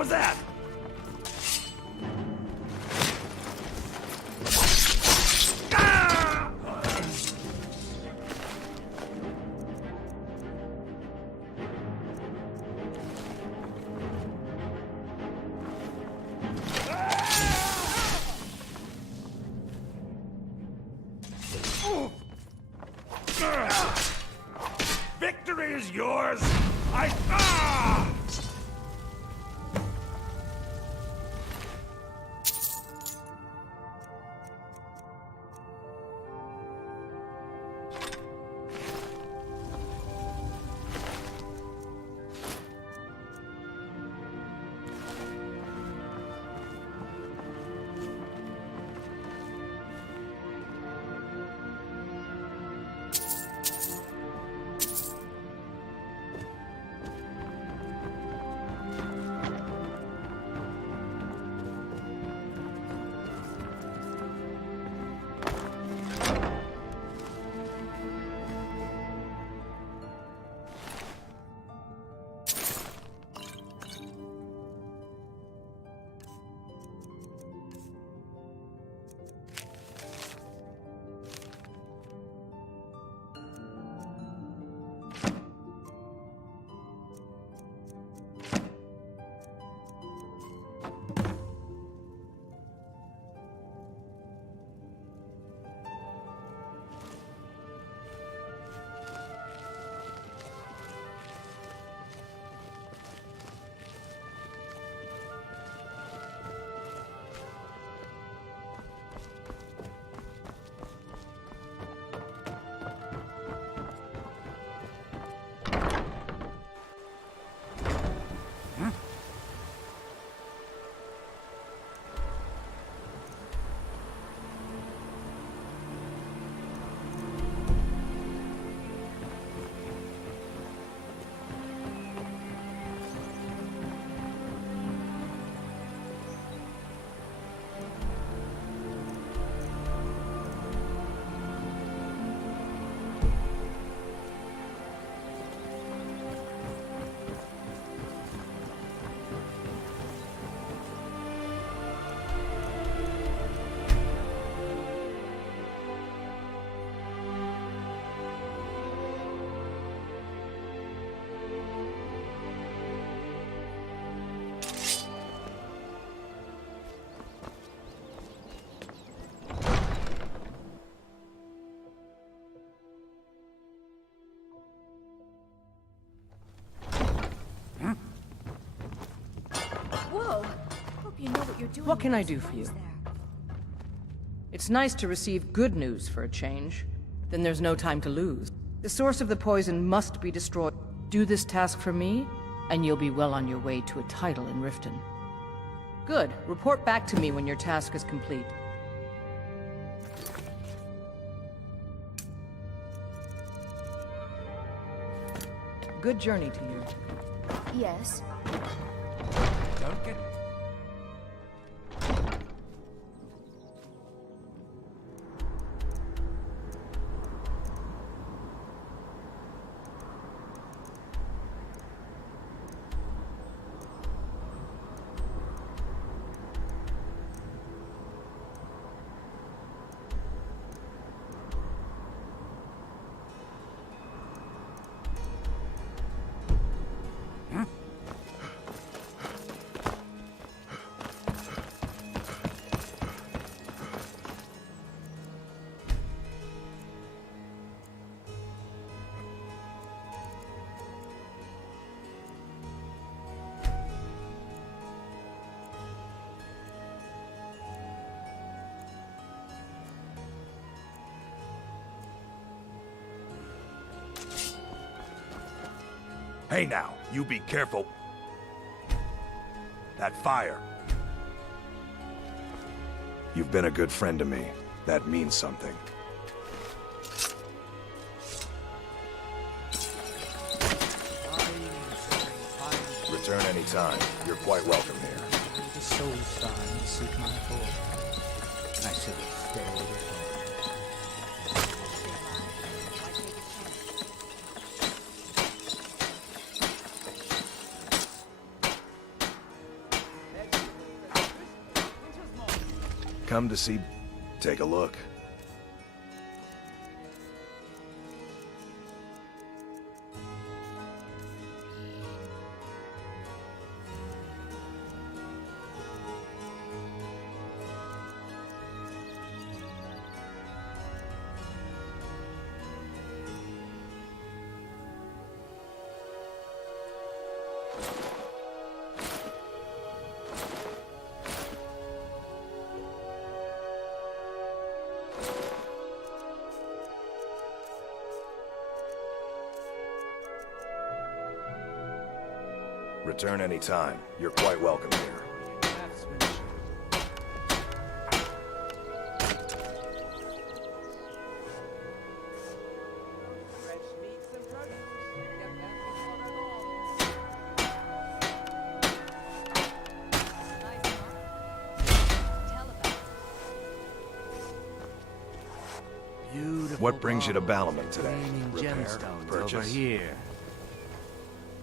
was that? Victory is yours! What can I do for you? It's nice to receive good news for a change. Then there's no time to lose. The source of the poison must be destroyed. Do this task for me, and you'll be well on your way to a title in Riften. Good. Report back to me when your task is complete. Good journey to you. Yes. Don't get... Hey now, you be careful. That fire. You've been a good friend to me. That means something. Return anytime. You're quite welcome here. The soul star and seek my form. I should stay with it. come to see... Take a look. Return any time. You're quite welcome here. What brings you to Balaman today? Repair? Gemstones Purchase? over here.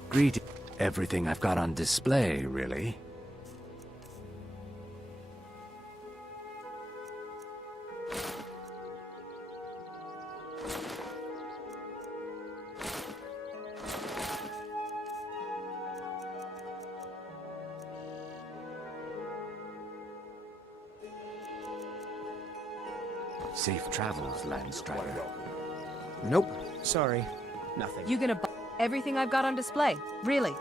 Greeting. Everything I've got on display, really. Safe travels, Landstrider. Nope. Sorry. Nothing. You gonna buy everything I've got on display? Really?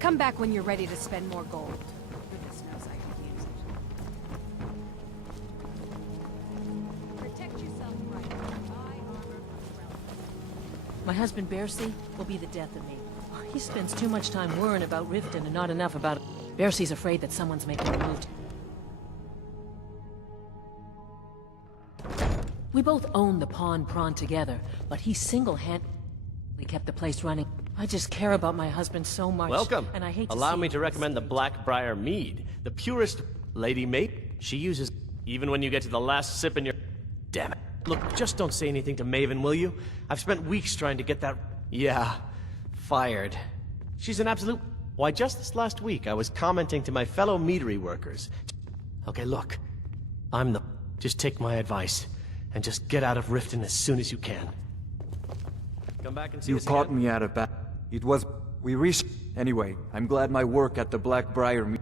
Come back when you're ready to spend more gold. Goodness knows I could use it. Protect yourself right. Buy armor from Relevant. My husband Bercy will be the death of me. He spends too much time worrying about Riften and not enough about it. Bercy's afraid that someone's making a move. We both own the Pawn Prawn together, but he single-handedly kept the place running. I just care about my husband so much. Welcome. And I hate to Allow see me to recommend the Blackbriar Mead. The purest lady mate. She uses even when you get to the last sip in your... Damn it. Look, just don't say anything to Maven, will you? I've spent weeks trying to get that... Yeah, fired. She's an absolute... Why, just this last week, I was commenting to my fellow meadery workers. Okay, look. I'm the... Just take my advice. And just get out of Riften as soon as you can. Come back and see You us caught again. me at a back. It was... We reached... Anyway, I'm glad my work at the Blackbriar...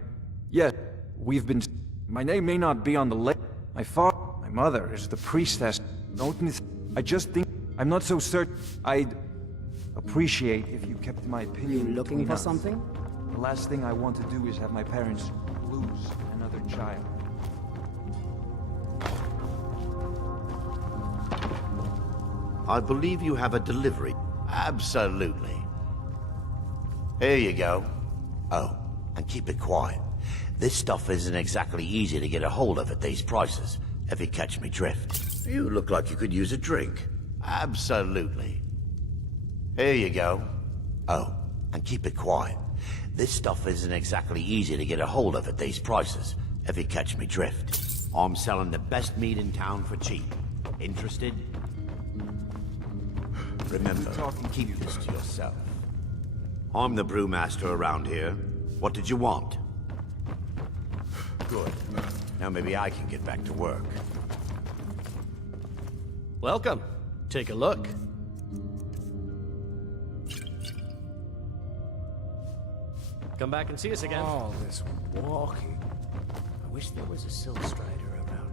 Yes, we've been... My name may not be on the list. My father... My mother is the priestess. I just think... I'm not so certain... I'd... appreciate if you kept my opinion. You looking between for us. something? The last thing I want to do is have my parents lose another child. I believe you have a delivery. Absolutely. Here you go. Oh, and keep it quiet. This stuff isn't exactly easy to get a hold of at these prices, if you catch me drift. You look like you could use a drink. Absolutely. Here you go. Oh, and keep it quiet. This stuff isn't exactly easy to get a hold of at these prices, if you catch me drift. I'm selling the best meat in town for cheap. Interested? Remember, keep this to yourself. I'm the brewmaster around here. What did you want? Good. Now maybe I can get back to work. Welcome. Take a look. Come back and see us again. All this walking. I wish there was a Silk Strider around